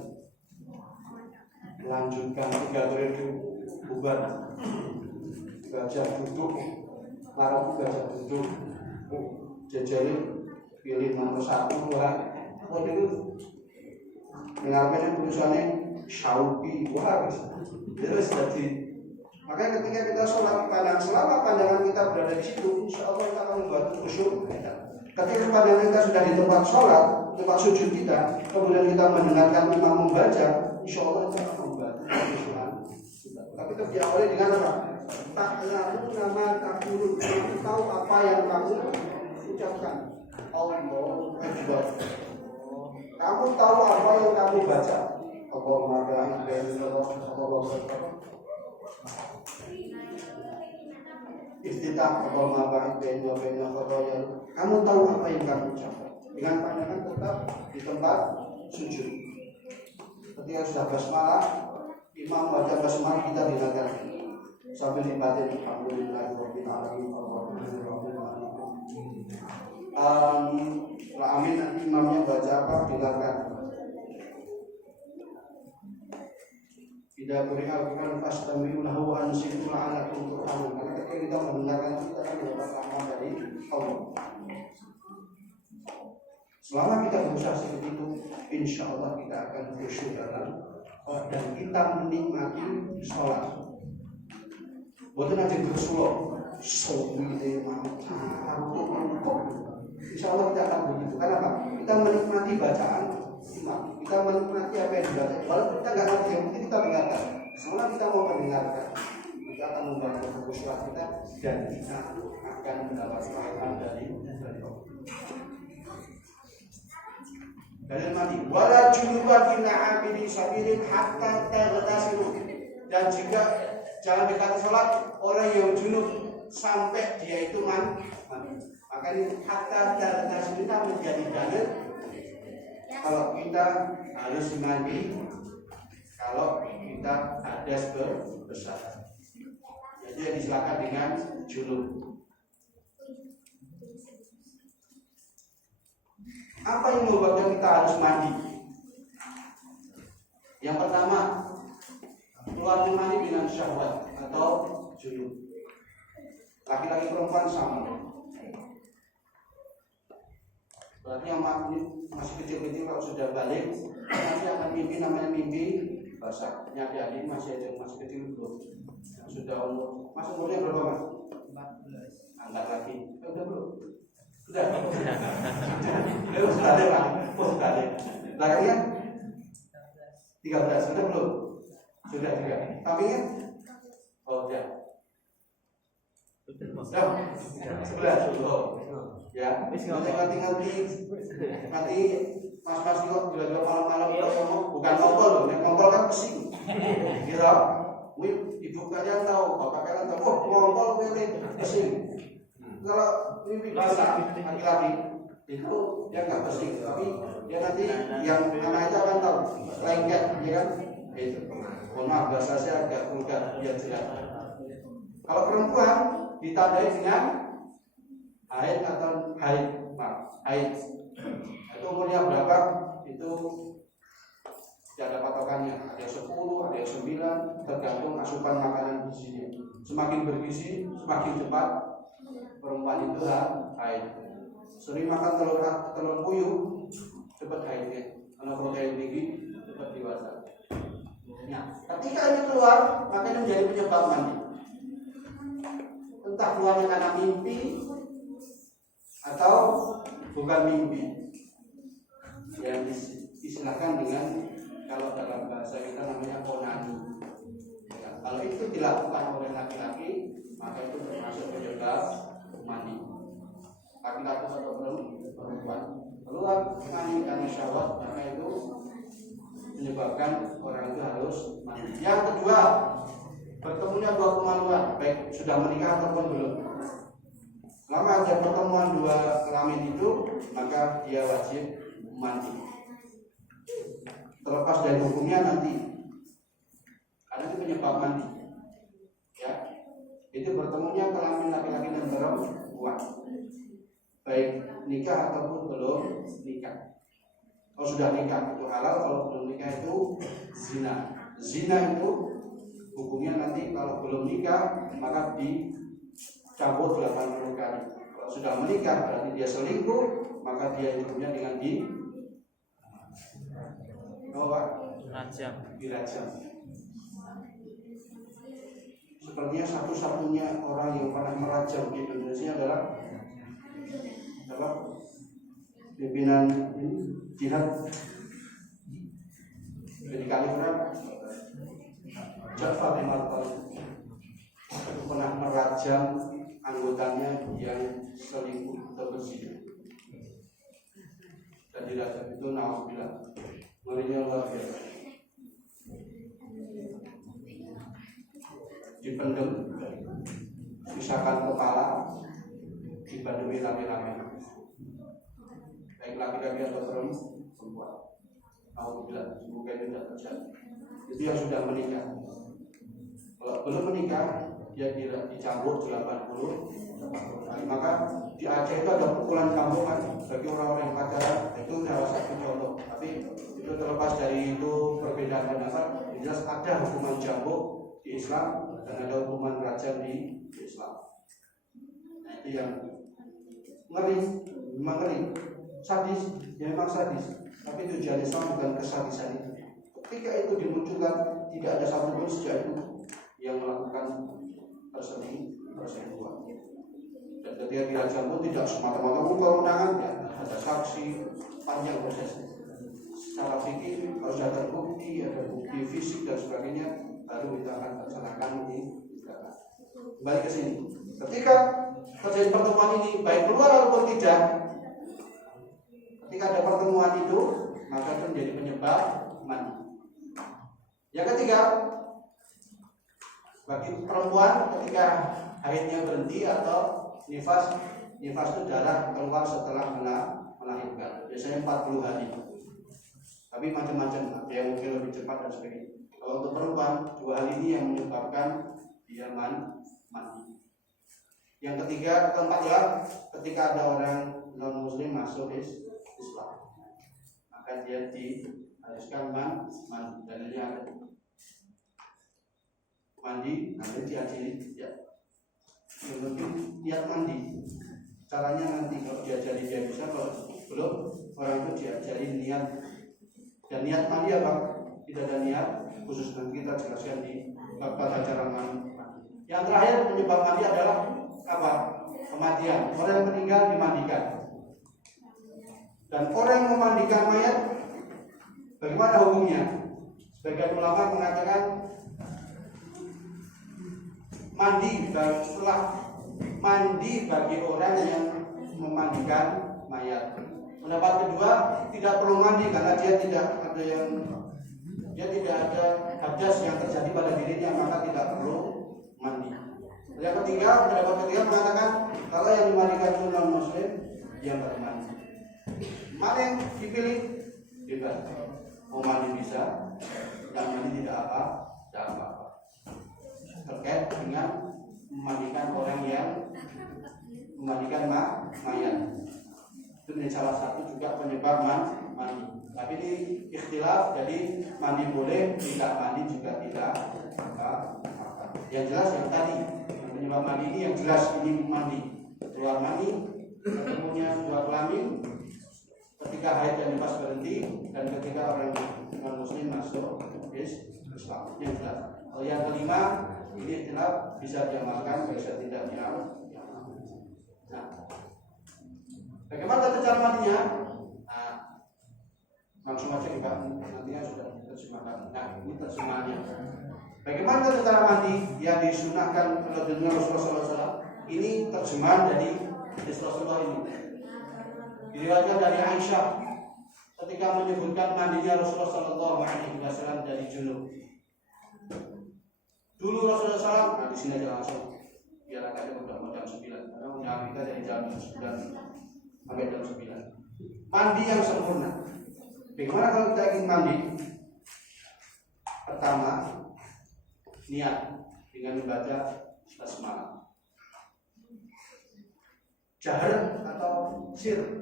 Lanjutkan 3 periode bubar. Gajah duduk, larang gajah duduk, jajali pilih nomor 1 lah. Kalau itu mengarahkan tulisannya Syauqi, wah terus jadi. Makanya ketika kita sholat pandang, selama pandangan kita berada di situ, insya Allah kita akan membuat khusyuk. Ketika pandangan kita sudah di tempat sholat, tempat sujud kita, kemudian kita mendengarkan imam membaca, insya Allah kita akan membuat khusyukan. Tapi itu diawali dengan apa? Ta'lamu nama taqulun, kamu tahu apa yang kamu ucapkan. Allahu Akbar. Kamu tahu apa yang kamu baca. Allahumma barik Allahu Akbar. Iftitah Allahumma barik kamu tahu apa yang kamu ucapkan. Dengan pandangan tetap di tempat sujud. Ketika sudah basmalah, imam baca basmalah, kita dengarkan sambil nikmatin Alhamdulillahirabbil alamin Ar-Rahmanir Rahim. Amin. Nanti imamnya baca apa, dengarkan. Tidak boleh Al-Quran fastami'u lahu wa ansitu la'alakum turhamun. Karena ketika kita mendengarkan, kita akan mendapat rahmat dari Allah. Selama kita berusaha seperti itu, insya Allah kita akan khusyuk dan kita menikmati sholat. Bukan aja bersulok, sobi mantap. Insya Allah kita akan begitu. Kenapa? Kita menikmati bacaan imam, kita menikmati apa yang dibaca. Walaupun kita nggak ngerti, yang penting kita dengarkan. Selama kita mau mendengarkan, kita akan membantu kekhusyukan kita dan kita akan mendapat rahmat dari Allah. Dan mati. Wala junuban illa abidi sabirin hatta taghtasilu. Dan juga jangan dekati sholat orang yang junub sampai dia itu mandi. Makanya hatta taghtasilu kita menjadi dalil kalau kita harus mandi kalau kita hadas besar. Jadi disilakan dengan junub. Apa yang membuatkan kita harus mandi? Yang pertama, keluar mani binan syahwat atau junub. Laki-laki perempuan sama. Berarti yang masih kecil-kecil kalau sudah balik nanti akan mimpi, namanya mimpi basah. Ini adik-adik masih ada yang masih kecil belum? Yang sudah umurnya berapa mas? 14. Angkat lagi. Udah belum? Sudah. Sudah ada pak. Sudah ada. Belakangnya 13. Sudah belum? Sudah juga. Tapi kan? Oh ya. Sudah. 11. Ya, nanti mas-mas kok juga malam-malam bukan kompol loh, yang kompol kan pesing, gitu. Ibu kalian tahu, bapak kalian tahu, oh kompol pilih pesing. Kalau mimpi basah laki-laki itu dia nggak pesing, tapi dia nanti yang anak itu akan tahu, lengket, ya kan? Itu. Mohon maaf bahasa saya agak vulgar, biar jelas. Kalau perempuan ditandai dengan haid atau haid itu umurnya berapa itu tidak ada patokannya, ada yang 10, ada yang 9, tergantung asupan makanan gizinya. Semakin bergizi semakin cepat perempuan itu haid. Sering makan telur puyuh cepat haidnya, karena protein tinggi cepat dewasa. Nah, ketika ini keluar makanya menjadi penyebab mandi. Entah keluarnya karena mimpi atau bukan mimpi, yang istilahkan dengan kalau dalam bahasa kita namanya onani. Ya, kalau itu dilakukan oleh laki-laki maka itu termasuk penyebab mani. Laki-laki atau perempuan keluar mani karena syahwat maka itu menyebabkan orang itu harus mani. Yang kedua, bertemunya dua kemaluan baik sudah menikah ataupun belum. Selama ada pertemuan dua kelamin itu, maka dia wajib mandi. Terlepas dari hukumnya nanti, karena itu penyebab mandi. Ya, itu bertemunya kelamin laki-laki dan perempuan, baik nikah ataupun belum nikah. Kalau sudah nikah itu halal, kalau belum nikah itu zina. Zina itu hukumnya nanti kalau belum nikah maka dicambuk 80 kali. Kalau sudah menikah berarti dia selingkuh, maka dia hukumnya dengan dirajam. Sepertinya satu-satunya orang yang pernah merajam di Indonesia adalah pimpinan jihad di Kalimantan, Ja'far Al-Talib pernah merajam anggotanya yang selingkuh atau berzina. Dan dirajam itu na'udzubillah, ngerinya luar biasa. Dipendem, pisahkan kepala, dibandemi rame-rame, baik laki-laki atau perempuan. Na'udzubillah, semoga itu tidak terjadi. Itu yang sudah menikah. Kalau belum menikah, dia dicambuk 80 kali. Maka di Aceh itu ada pukulan cambukan bagi orang-orang yang pacaran. Itu salah satu contoh. Tapi itu terlepas dari itu perbedaan pendapat, jelas ada hukuman cambuk di Islam dan ada hukuman rajam di Islam. Nah, itu yang ngeri, memang ngeri, sadis, ya memang sadis. Tapi tujuan Islam bukan kesadisan itu. Ketika itu dimunculkan, tidak ada satupun sejak itu yang melakukan perselingkuhan. Dan ketika dirajam pun tidak semata-mata kewenangan, ya, ada saksi, panjang prosesnya. Secara fikih harus ada bukti, ada bukti fisik dan sebagainya, baru kita akan laksanakan ini. Kembali ke sini. Ketika terjadi pertemuan ini, baik keluar ataupun tidak, ketika ada pertemuan itu, maka itu menjadi penyebab mandi. Yang ketiga, bagi perempuan ketika haidnya berhenti atau nifas itu darah keluar setelah melahirkan, biasanya 40 hari. Tapi macam-macam, ada yang mungkin lebih cepat dan sebagainya. Kalau untuk perempuan, 2 hal ini yang menyebabkan dia mandi. Yang ketiga, keempat ya, ketika ada orang non muslim masuk Islam, maka dia harus diharuskan mandi. Dalilnya ada mandi, nanti diajari ya. Yang penting niat mandi. Caranya nanti kalau diajari dia bisa, kalau belum orang itu diajari niat. Dan niat mandi apa? Tidak ada niat khusus, nanti kita jelaskan di tata cara mandi. Yang terakhir penyebab mandi adalah apa? Kematian. Orang yang meninggal dimandikan. Dan orang yang memandikan mayat, bagaimana hukumnya? Sebagian ulama mengatakan mandi setelah mandi bagi orang yang memandikan mayat. Pendapat kedua, tidak perlu mandi karena dia tidak ada hadas yang terjadi pada dirinya, maka tidak perlu mandi. Yang ketiga, pendapat ketiga mengatakan kalau yang dimandikan itu non muslim, dia nggak mandi. Mana yang dipilih? Bebas. Mau mandi bisa, yang mandi tidak apa-apa. Terkait dengan memandikan orang yang memandikan mayat. Itu salah satu juga penyebab mandi. Tapi ini ikhtilaf, jadi mandi boleh, tidak mandi juga tidak apa-apa. Yang jelas yang tadi, yang penyebab mandi ini yang jelas ini mandi. Keluar mandi, ketemunya dua kelamin, ketika haid dan nifas berhenti, dan ketika orang non muslim masuk Islam. Yang jelas. Yang kelima, ini ikhtilaf, bisa diamalkan, bisa tidak diamalkan. Nah, bagaimana tata cara mandinya? Nah, langsung aja kita nantinya sudah terjemahkan. Nah, ini terjemahannya. Bagaimana tata cara mandi yang disunahkan oleh Rasulullah SAW? Ini terjemahan dari Rasulullah ini. Diriwayatkan dari Aisyah ketika menyebutkan mandinya Rasulullah SAW dari junub. Dulu Rasulullah SAW, nah di sini aja langsung, biar agak ada jam 9, karena undangan kita dari jam 9 sampai jam 9. Mandi yang sempurna. Bagaimana kalau kita ingin mandi? Pertama, niat dengan membaca basmalah. Jahar atau sir,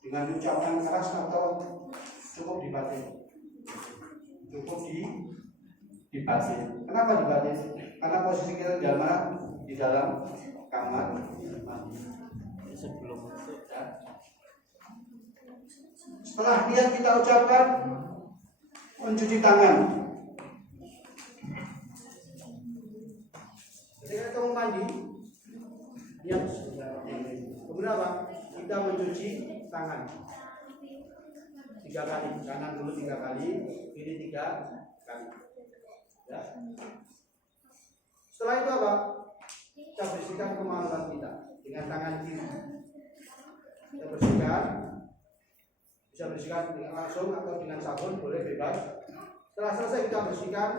dengan ucapan keras atau cukup dibatin? Cukup dibatin. Kenapa dibatin? Karena posisi kita di dalam kamar mandi. Sebelum masuk ya. Setelah niat kita ucapkan, mencuci tangan. Ketika kita mau mandi, niat kemudian apa? Kita mencuci tangan 3 kali. Kanan dulu 3 kali, kiri 3 kali. Ya. Setelah itu apa? Kita bersihkan kemaluan kita dengan tangan kiri. Kita bersihkan, bisa bersihkan dengan langsung atau dengan sabun, boleh bebas. Setelah selesai kita bersihkan,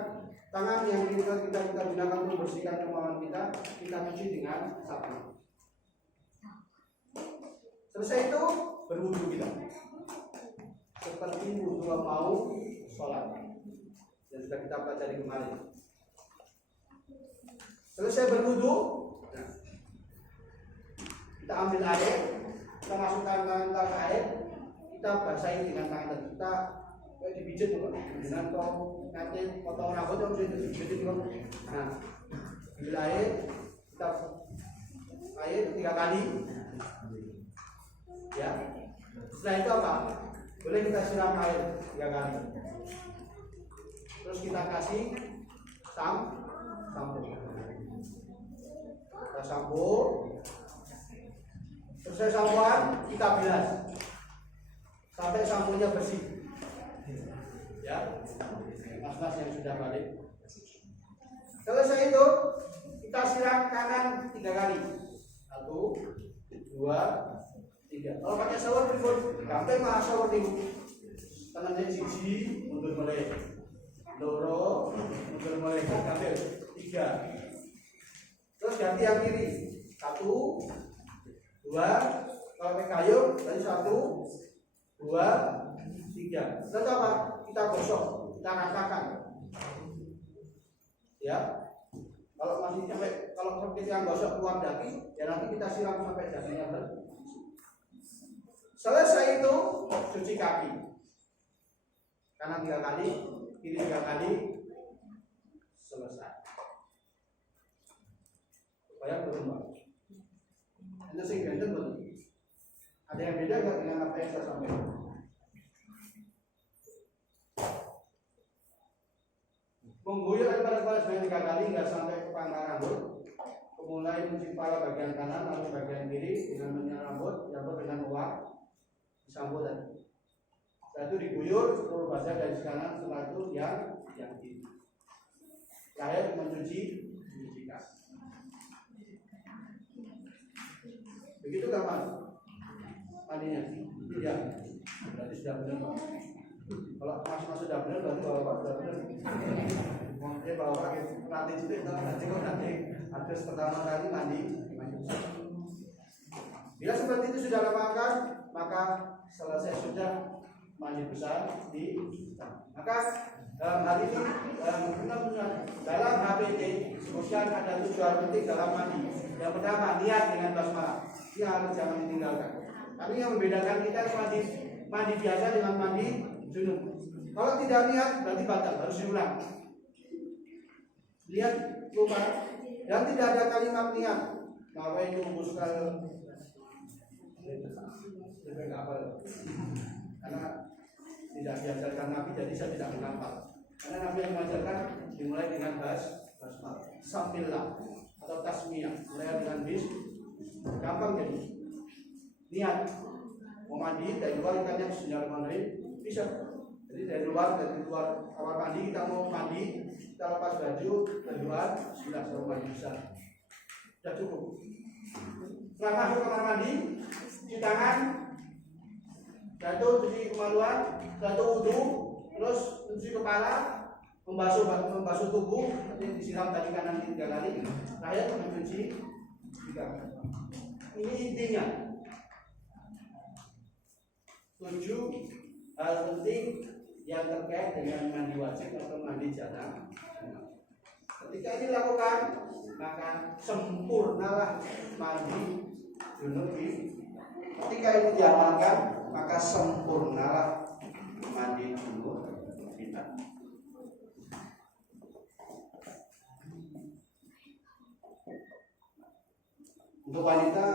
tangan yang kita gunakan untuk bersihkan kemaluan kita cuci dengan sabun. Selesai itu berwudu kita, seperti wudu mau sholat yang sudah kita pelajari kemarin. Selesai berwudu, nah, kita ambil air, kita masukkan tangan kita ke air, kita basahi dengan tangan kita, kayak dipijit tuh, dengan nanti potong rambut yang sudah dipijitin tuh. Nah, ambil air, kita air 3 kali, ya. Setelah itu apa? Boleh kita siram air 3 kali. Terus kita kasih sampo. Kita sampo. Selesai sampoan, kita bilas sampai samponya bersih. Ya, mas-mas yang sudah balik. Selesai itu, kita siram kanan 3 kali. 1, 2, 3. Kalau pakai shower pun gampang mah shower nih. Tangannya siji, mundur mulai. Loro, mundur mulai. Gampang. 3. Terus ganti yang kiri. 1, 2. Kalau pakai kayu, tadi 1, 2, 3. Terus apa? Kita gosok, kita ratakan. Ya. Kalau masih sampai, kalau kita gosok keluar daging, ya nanti kita siram sampai dagingnya bersih. Selesai itu cuci kaki. kanan 3 kali, kiri 3 kali, selesai. Supaya berkembang. Itu sih ganteng betul. Ada yang beda nggak dengan apa yang saya sampaikan? Mengguyur pada kepala sebanyak 3 kali hingga sampai ke pangkal rambut. Mulai mencium kepala bagian kanan lalu bagian kiri dengan menyiram rambut dengan uang disambut tadi. Setelah itu diguyur seluruh badan dari kanan, setelah itu yang kiri. Terakhir mencucikan. Begitu gampang mandinya. Iya. Berarti sudah benar Pak. Kalau mas sudah benar berarti bapak sudah benar. Mungkin bapak nanti itu nanti habis pertama kali mandi. Bila seperti itu sudah lakukan, maka selesai sudah mandi besar di maka dalam hal ini dalam HPT disebutkan ada 7 hal penting dalam mandi. Yang pertama, niat dengan basmalah. Ini harus jangan ditinggalkan. Tapi yang membedakan kita mandi biasa dengan mandi junub. Kalau tidak niat berarti batal, harus diulang. Lihat lupa dan tidak ada kalimat niat. Apa itu membusukkan karena tidak diajarkan Nabi, jadi saya tidak menghafal. Karena Nabi yang mengajarkan dimulai dengan basmalah, sambillah atau tasmiyah, mulai dengan gampang jadi. Niat mau mandi dari luar ikannya bismillahirrahmanirrahim bisa. Jadi dari luar kamar mandi kita mau mandi, kita lepas baju dari luar bismillahirrahmanirrahim bisa. Sudah cukup. Setelah masuk kamar mandi, cuci tangan, cuci kemaluan, wudu, terus cuci kepala, membasuh tubuh, nanti disiram tadi kanan 3 kali, terakhir mencuci 3 kali. Ini intinya. 7 hal penting yang terkait dengan mandi wajib atau mandi janabah. Ketika ini dilakukan, maka sempurnalah mandi junub. Ketika ini diamalkan, maka sempurnalah mandi junub kita. Untuk wanita,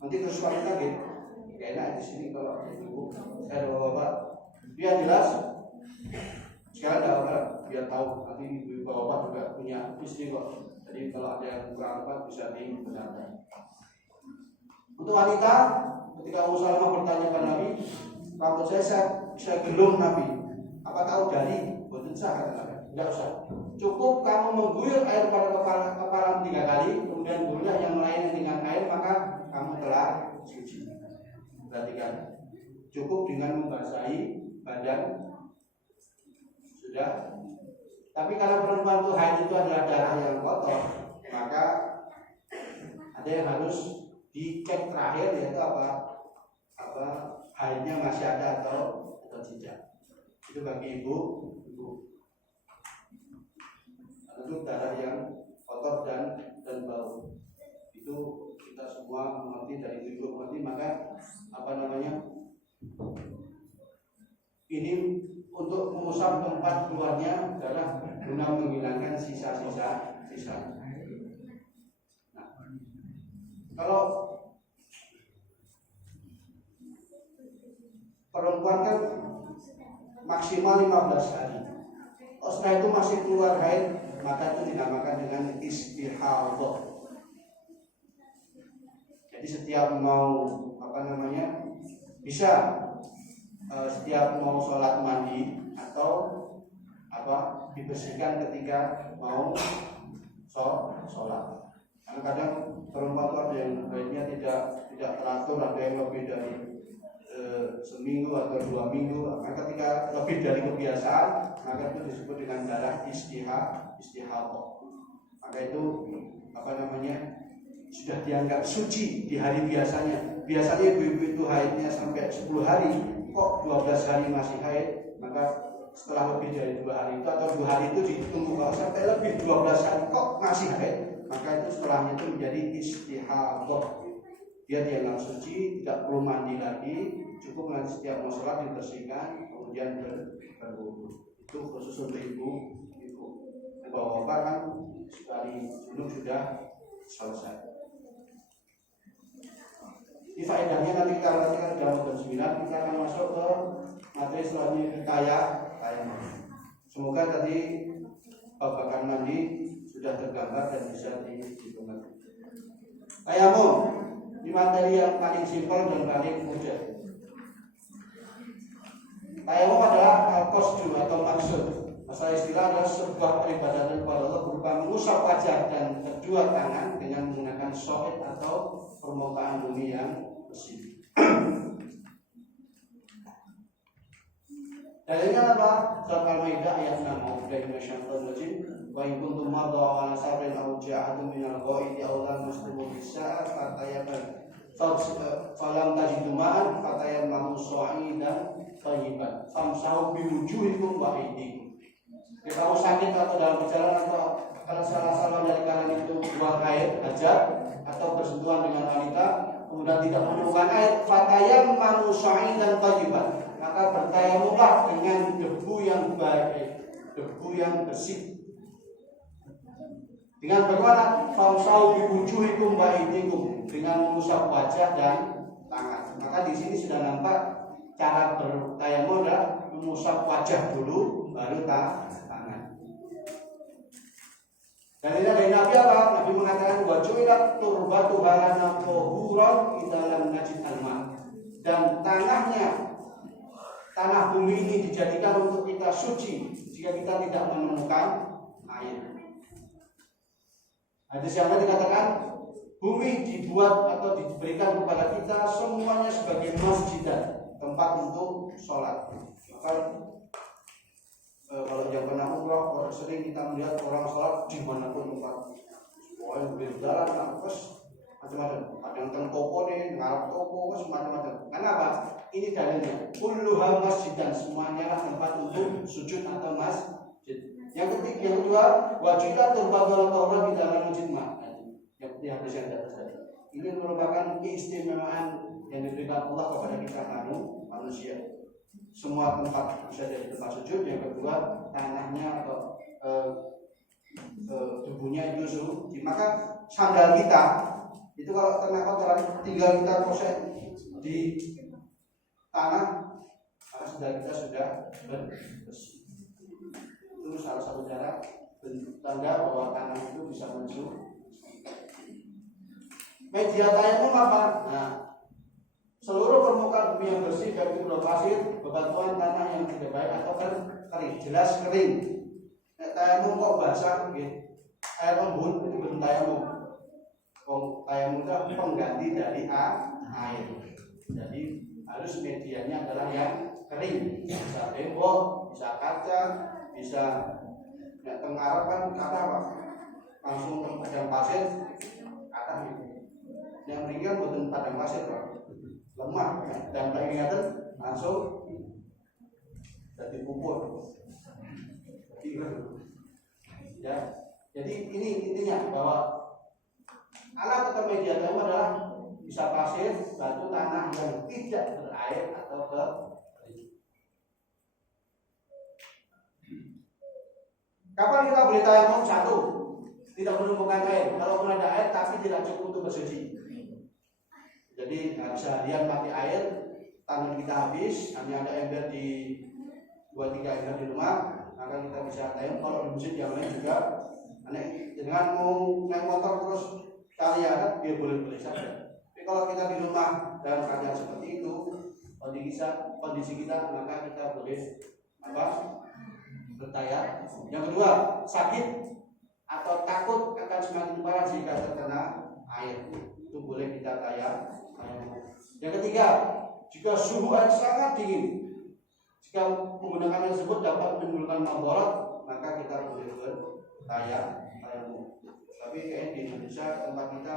nanti terus wanita gitu. Gak enak di sini kalau ibu saya ada bapak biar jelas. Sekarang ada apa biar tahu, nanti ibu bapak juga punya istri kok. Jadi kalau ada yang kurang apa bisa dibenarkan. Untuk wanita, ketika Ummu Salamah bertanya kepada Nabi, rambut saya gelung Nabi, apa tahu dari boten sah kata Nabi? Tidak usah. Cukup kamu mengguyur air pada kepala 3 kali, kemudian guyur yang lain dengan air, maka kamu telah suci. Perhatikan, cukup dengan membasahi badan sudah. Tapi kalau perempuan itu haid itu adalah darah yang kotor, maka ada yang harus dicek terakhir, yaitu apa haidnya masih ada atau tidak. Itu bagi ibu. Itu darah yang kotor dan bau. Itu kita semua mengerti, dari ibu mengerti, maka ini untuk mengusap tempat keluarnya darah guna menghilangkan sisa-sisa. Nah, kalau perempuan kan maksimal 15 hari. Setelah itu masih keluar haid, maka itu dinamakan dengan istihadhah. Jadi setiap mau bisa setiap mau sholat mandi atau dibersihkan ketika mau sholat. Kadang-kadang perempuan ada yang haidnya tidak teratur, ada yang lebih dari seminggu atau 2 minggu. Maka ketika lebih dari kebiasaan, maka itu disebut dengan darah istihadhah. Maka itu sudah dianggap suci di hari biasanya. Biasanya ibu-ibu itu haidnya sampai 10 hari, kok 12 hari masih haid, maka setelah lebih dari 2 hari itu atau 2 hari itu ditunggu, kalau sampai lebih 12 hari kok masih haid, maka itu setelahnya itu menjadi istihadhah. Dia dianggap suci, tidak perlu mandi lagi, cukup nanti setiap mau sholat dibersihkan, kemudian berwudu. Itu khusus untuk ibu. Bapak kan sekali junub sudah selesai. Ini faedahnya nanti kita perhatikan dalam jam 9 kita akan masuk ke materi selanjutnya kaya. Semoga tadi babakan mandi sudah tergambar dan bisa dimengerti. Tayamum ini materi yang paling simpel dan paling mudah. Tayamum adalah al-qasdu atau maksud. Masalah istilah adalah sebuah peribadatan kepada Allah berupa mengusap wajah dan kedua tangan dengan menggunakan sohid atau permukaan bumi yang bersih. Dalilnya apa? Surat Al-Maidah ayat 6. Wa in kuntum marda aw ala safarin aw ja'atum minal ghaidi aw lam tasbihu bis-sa'a fatayammamu falam tajidu ma'an fatayammamu sa'idan thayyiban famsahu biwujuhikum wa aydikum. Jika kamu sakit atau dalam perjalanan atau kalau salah dari kalian itu buang air, hajat atau bersentuhan dengan wanita, kemudian tidak menemukan air, fatayammamu sa'idan thayyiban, maka bertayamumlah dengan debu yang baik, debu yang bersih. Dengan bagaimana? Famsahu biwujuhikum wa aydikum, dengan mengusap wajah dan tangan. Maka di sini sudah nampak cara bertayamum adalah mengusap wajah dulu, baru tangan. Dan ini dari Nabi apa? Nabi mengatakan wajulat turbatu halana tohuron idalam najid alma. Dan tanah bumi ini dijadikan untuk kita suci jika kita tidak menemukan air. Hadis yang tadi dikatakan bumi dibuat atau diberikan kepada kita semuanya sebagai masjid, tempat untuk sholat. Maka kalau yang pernah umroh, sering kita melihat orang sholat dimanapun tempat. Pokoknya berjalan, terus macam-macam. Ada yang teng toko nih, ngarep toko, terus macam-macam. Kenapa? Ini dalilnya. Kulluha masjidan, semuanya lah tempat untuk sujud atau masjid. Yang kedua, wajilat turbadul taurat di dalam masjid mah. Yang hadis yang atas tadi. Ini merupakan keistimewaan yang diberikan Allah kepada kita manusia. Semua tempat bisa jadi tempat sujud. Yang kedua, tanahnya atau debunya itu suci. Maka sandal kita itu kalau kena kotoran tinggal kita kosek di tanah, maka sandal kita sudah bersih. Itu salah satu cara tanda bahwa tanah itu bisa mensuci. Media tayamum apa? Nah, seluruh permukaan bumi yang bersih baik itu berupa pasir, bebatuan, tanah yang tidak baik atau kering, jelas kering. Tayamum kok basah, gitu. Air embun itu bukan tayamum. Tayamum itu pengganti dari air. Jadi harus medianya adalah yang kering. Bisa tembok, bisa kaca, bisa tengarap kan kata apa? Langsung ke padang pasir, kata gitu. Yang ringan bukan padang pasir, Pak. Lemah dan peringatan langsung jadi pupuk. Ya, jadi ini intinya bahwa alat atau media tayamum adalah bisa pasir, batu, tanah yang tidak berair atau kering. Kapan kita boleh tayamum? Satu, tidak menemukan air. Kalaupun ada air tapi tidak cukup untuk bersuci. Jadi nggak bisa lihat pakai air, tangan kita habis, hanya ada ember di 2-3 ember di rumah, maka kita bisa tayamum. Kalau di masjid yang lain juga, dengan mau naik motor terus cari air, dia boleh saja. Tapi kalau kita di rumah dalam keadaan seperti itu, kondisi kita, maka kita boleh bertayamum. Yang kedua, sakit atau takut akan semakin parah jika terkena air, itu boleh kita tayamum. Yang ketiga, jika suhu air sangat dingin, jika menggunakan air tersebut dapat menimbulkan mabarat, maka kita boleh bertayamum. Tapi kayaknya di Indonesia tempat kita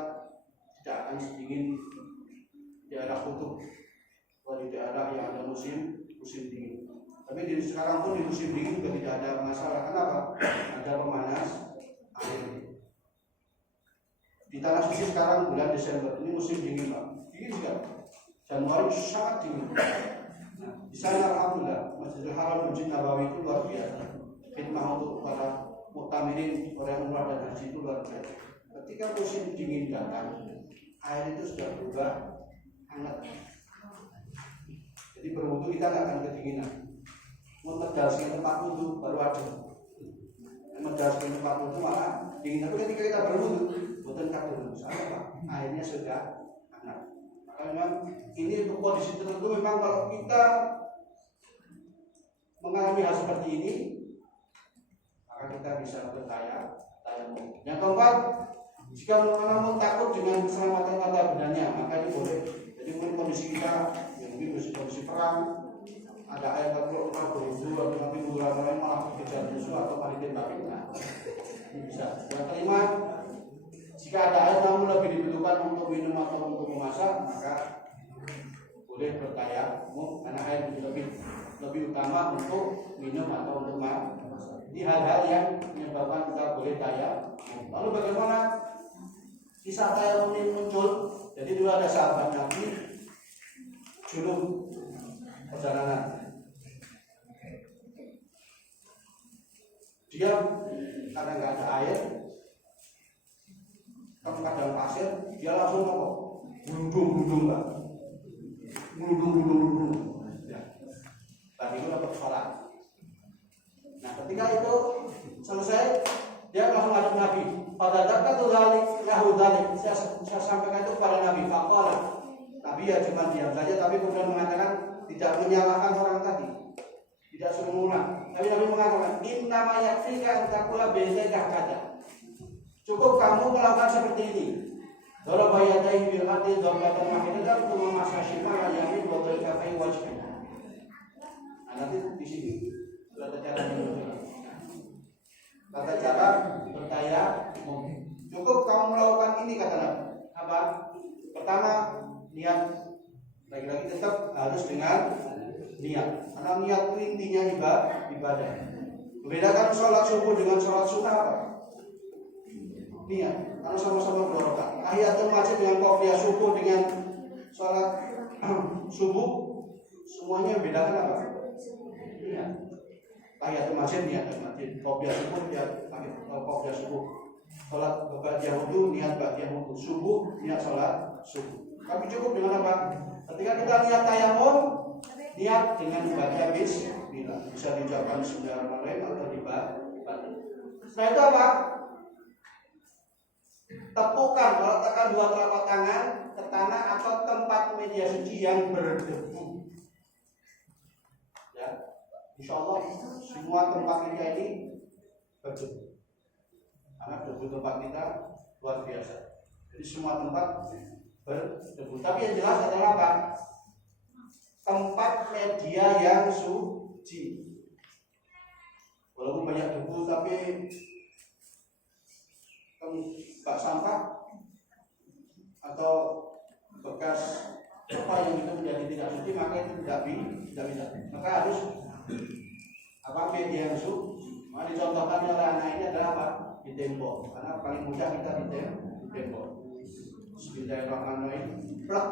tidak akan sedingin daerah kutub, atau di daerah yang ada musim dingin. Tapi sekarang pun di musim dingin juga tidak ada masalah. Kenapa? Ada pemanas air. Di tanah suci sekarang bulan Desember ini musim dingin, Pak. Dingin juga. Januari sangat dingin. Nah, Di sana alhamdulillah Masjidil Haram Masjid Nabawi itu luar biasa. Khidmah untuk para muktamirin, orang umrah dan haji itu luar biasa. Ketika musim dingin datang, air itu sudah berubah hangat. Jadi berwudu kita nggak akan kedinginan. Memedaskan tempat wudu baru ada. Memedaskan tempat wudu malah dingin. Tapi ketika kita berwudu, bukan kabur. Soalnya apa? Airnya sudah hangat. Maka memang ini untuk kondisi tertentu memang kalau kita mengalami hal seperti ini, maka kita bisa bertayamum. Yang keempat, jika mengalami takut dengan keselamatan mata bendanya, maka ini boleh. Jadi mungkin kondisi kita, mungkin kondisi perang, ada air terlalu berwudu atau nanti bulan lain malah dikejar musuh atau maritim tapi ini bisa. Yang kelima, jika ada air namun lebih dibutuhkan untuk minum atau untuk memasak, maka boleh bertayamum karena air lebih utama untuk minum atau untuk memasak. Ini hal-hal yang menyebabkan kita boleh tayamum. Lalu bagaimana kisah tayamum ini muncul? Jadi dulu ada sahabat Nabi junub perjalanan. Dia karena nggak ada air, ke padang pasir, dia langsung apa? Gundung lah, gundung. Ya. Tadi itu dapat sholat. Nah, ketika itu selesai, dia langsung ngadep Nabi. Pada dekat tuh lahu dalik. Saya sampaikan itu kepada Nabi. Faqala. Nabi ya cuma diam saja, tapi kemudian mengatakan tidak menyalahkan orang tadi, tidak suruh mengulang. Tapi Nabi mengatakan, innama yakfika antakula bi'idika kada. Cukup kamu melakukan seperti ini. Daraba yadayhi bil ardi darbatan wahidatan thumma masha shimala yamin wa kafai wajhi. Nah, nanti di sini tata cara menunjukkan. Tata cara bertayamum. Cukup kamu melakukan ini kata Nabi. Apa? Pertama, niat. Lagi-lagi tetap harus dengan niat. Karena niat itu intinya ibadah. Membedakan sholat subuh dengan sholat sunnah apa? Niat. Karena sama-sama 2 rakaat. Tahiyatul masjid dengan qobliyah subuh dengan sholat subuh semuanya membedakan apa? Niat. Tahiyatul masjid niat masjid, qobliyah subuh niat qobliyah subuh. Sholat ba'diyah wudu niat ba'diyah wudu. Subuh niat sholat subuh. Tapi cukup dengan apa? Ketika kita niat tayamum, niat dengan membaca bismillah. Bisa diucapkan bismillahirrahmanirrahim atau dibaca. Setelah itu apa? Tepukan, meletakkan 2 telapak tangan ke tanah atau tempat media suci yang berdebu. Ya, insya Allah semua tempat kita ini berdebu. Karena debu tempat kita luar biasa. Jadi semua tempat berdebu. Tapi yang jelas adalah apa? Tempat media yang suci. Walaupun banyak debu tapi bak sampah atau bekas apa yang itu menjadi tidak suci, maka itu tidak bisa. Maka harus apa media yang suci. Maka dicontohkan oleh anak ini adalah apa? Di tembok. Karena paling mudah kita di tembok. Bismillahirrahmanirrahim. Plak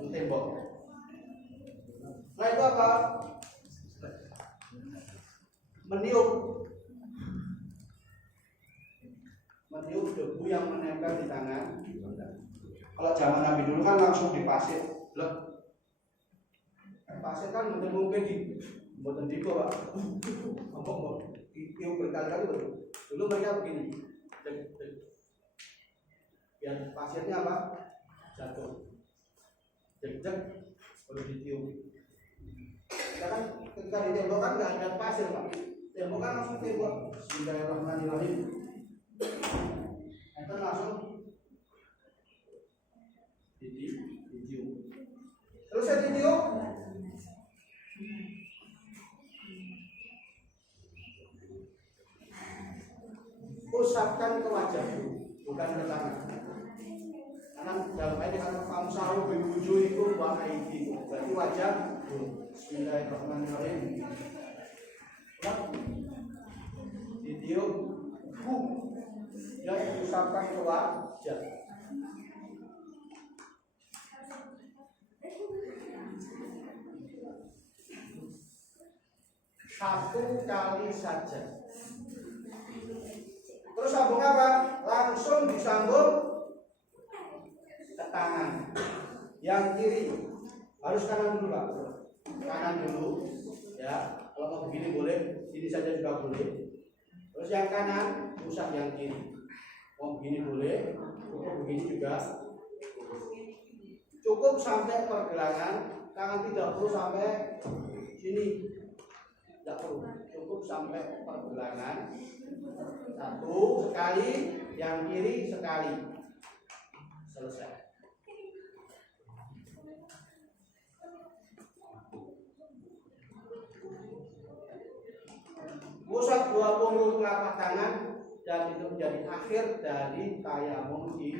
di tembok. Nah itu apa? Meniup debu yang menempel di tangan. Kalau zaman Nabi dulu kan langsung dipasir. Pasir kan mungkin di bawah. Ngomong tiup berkali-kali betul. Dulu mereka begini. Biar pasirnya apa? Jatuh. Jek baru ditiup. Kita kan ketika di tembok kan nggak ada pasir Pak. Tembok kan langsung tembok. Bismillahirrahmanirrahim. Itu langsung ditiup. Terus saya ditiup. Usapkan ke wajahku, bukan ke tangan. Karena dalam ayat dikatakan famsahu biwujuhikum wa aydikum. Berarti wajah. Bismillahirrahmanirrahim. Ditiup, dan diusapkan ke wajah. satu kali saja. Terus sambung apa? Langsung disambung ke tangan. Yang kiri harus kanan dulu Pak. Kanan dulu, ya. Kalau mau begini boleh, sini saja juga boleh. Terus yang kanan usap yang kiri. Mau begini boleh, cukup begini juga. Cukup sampai pergelangan, tangan tidak perlu sampai sini. Tidak perlu, cukup sampai pergelangan. Satu sekali, yang kiri sekali. Selesai. Usap dua punggung telapak tangan dan itu menjadi akhir dari tayamum di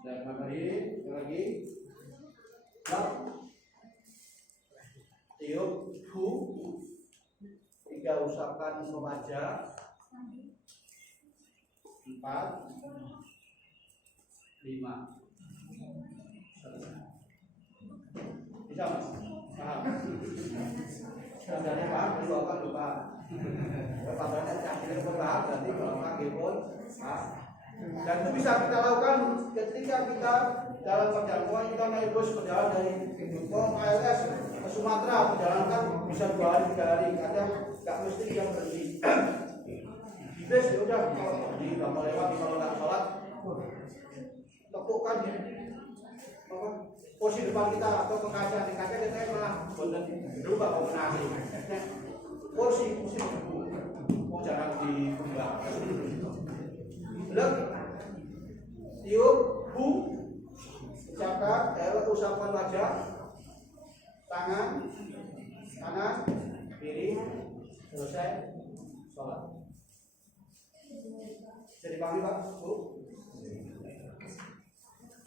dan lagi tiup hu 3 usapan ke wajah 4 5 bisa Mas? Paham? Sebenarnya Pak, Bapak lupa. Bapaknya akhirnya pun paham, nanti kalau Pak pun dan itu bisa kita lakukan ketika kita dalam perjalanan kita naik bus perjalanan dari KLS ke Sumatera, perjalanan kan bisa 2 hari 3 hari, kadang nggak mesti yang berhenti. Di bus ya udah kalau berhenti nggak mau lewat, kalau nggak sholat tepukkan posisi depan kita atau ke kaca, di kaca kita malah berubah kombinasi. Kursi mau jangan diubah. Belum tiup hu ucapkan usapan wajah tangan kanan kiri selesai sholat. Jadi pahami Pak Bu?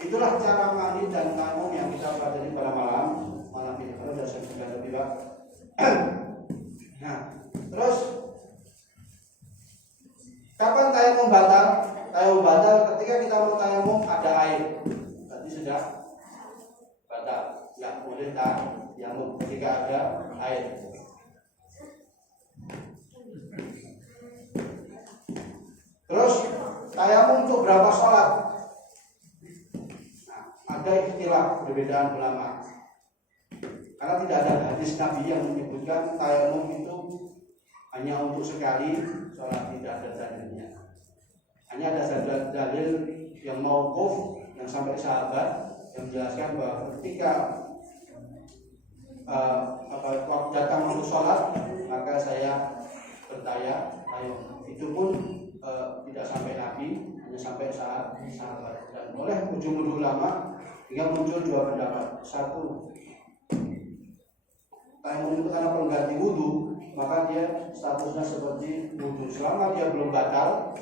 Itulah cara mandi dan tayamum yang kita pelajari pada malam ini. Kalau sudah saya lebih Pak. Nah, terus kapan tayamum batal? Tayamum batal ketika kita mau tayamum ada air. Berarti sudah batal. Tidak boleh tayamum ketika ada air. Terus tayamum untuk berapa sholat? Nah, ada ikhtilaf perbedaan ulama. Karena tidak ada hadis Nabi yang menyebutkan tayamum itu hanya untuk sekali sholat, tidak ada dalilnya. Hanya ada dalil yang mauquf yang sampai sahabat yang menjelaskan bahwa ketika waktu datang waktu sholat maka saya bertayamum. Itu pun tidak sampai Nabi, hanya sampai sahabat. Dan oleh jumhur ulama hingga muncul 2 pendapat. Satu, tayamum itu karena pengganti wudhu, maka dia statusnya seperti wudhu. Selama dia belum batal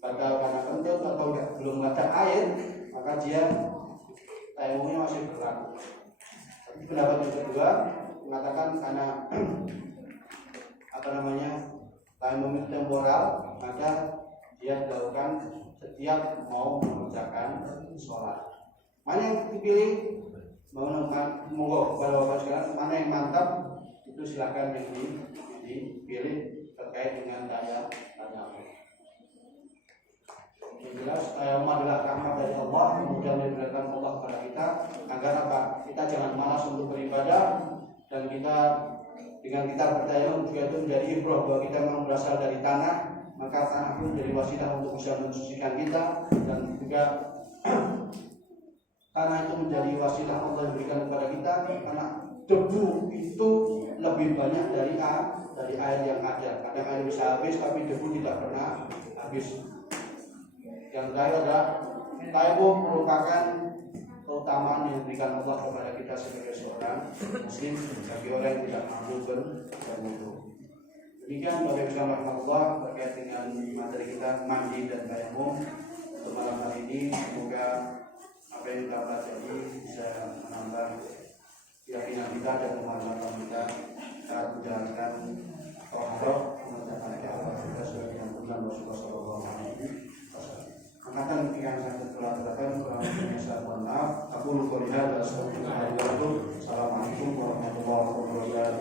karena kentut atau belum ada air, maka dia tayamumnya masih berlaku. Tapi pendapat yang kedua mengatakan karena tayamum itu temporal, maka dia dilakukan setiap mau mengerjakan sholat. Mana yang dipilih? Monggo kepada Bapak sekalian, mana yang mantap itu silakan yang dipilih terkait dengan tayamum. Yang jelas tayamum adalah rahmat dari Allah, kemudian diberikan Allah kepada kita agar apa? Kita jangan malas untuk beribadah, dan kita dengan kita bertayamum juga itu menjadi ibrah bahwa kita memang berasal dari tanah, maka tanah pun menjadi wasilah untuk bisa mensucikan kita, dan juga tanah itu menjadi wasilah Allah yang berikan kepada kita, karena debu itu lebih banyak dari air yang ada. Kadang air bisa habis tapi debu tidak pernah habis. Yang terakhir adalah tayamum merupakan keutamaan yang diberikan Allah kepada kita sebagai seorang muslim, bagi orang yang tidak mampu berwudu. Demikian Bapak Ibu rahmatullah terkait dengan materi kita mandi dan tayamum untuk malam hari ini. Semoga apa yang kita pelajari bisa menambah keyakinan kita dan pemahaman kita saat menjalankan tauhid mengerjakan Allah kita sebagai yang benar Rasulullah sallallahu alaihi wasallam. Angkatan yang sangat telah kurang saya mohon maaf. Aku lupa lihat. Assalamualaikum warahmatullahi wabarakatuh.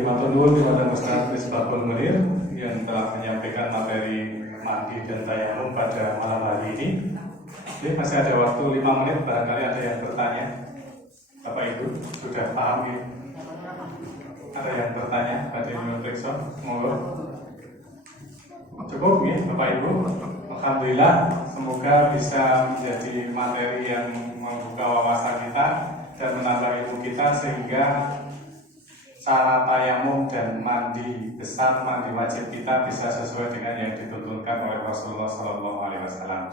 Matur nuwun kepada Ustaz Misbahul Munir yang telah menyampaikan materi mandi dan tayamum pada malam hari ini. Jadi masih ada waktu 5 menit, barangkali ada yang bertanya. Bapak Ibu sudah paham ya? Ada yang bertanya? Ada yang mau periksa? Monggo. Cukup ya Bapak Ibu. Alhamdulillah, semoga bisa menjadi materi yang membuka wawasan kita dan menambah ilmu kita sehingga cara tayamum dan mandi besar, mandi wajib kita bisa sesuai dengan yang dituntunkan oleh Rasulullah SAW.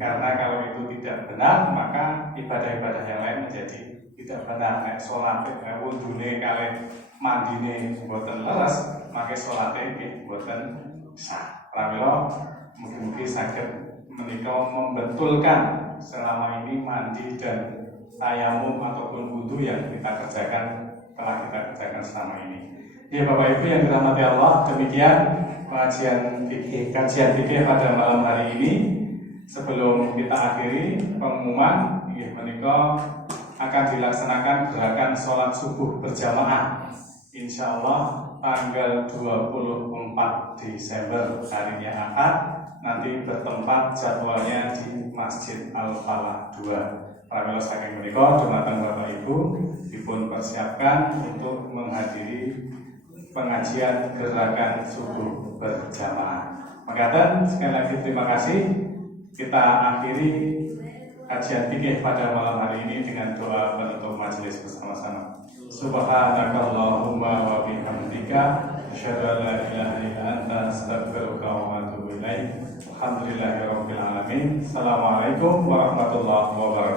Karena kalau itu tidak benar, maka ibadah-ibadah yang lain menjadi tidak benar. Nek sholat, wudune kali mandine boten leres, maka sholatnya boten sah. Pramila mungkin sakit menikah membetulkan selama ini mandi dan tayamum ataupun wudu yang kita kerjakan telah kita kerjakan selama ini. Ya Bapak Ibu yang dirahmati Allah, demikian kajian fikih pada malam hari ini. Sebelum kita akhiri pengumuman, ya menikah akan dilaksanakan gerakan sholat subuh berjamaah. Insya Allah tanggal 24 Desember harinya Ahad, nanti bertempat jadwalnya di Masjid Al-Falah 2. Pramila saking menika dumateng Bapak Ibu dipun persiapkan untuk menghadiri pengajian gerakan subuh berjamaah. Makaten sekali lagi terima kasih. Kita akhiri kajian fikih pada malam hari ini dengan doa penutup majelis bersama-sama. Subhanakallahumma wa bihamdika asyhadu an la ilaha illa anta astaghfiruka wa atubu ilaik. Alhamdulillahirabbil alamin. Assalamualaikum warahmatullahi wabarakatuh.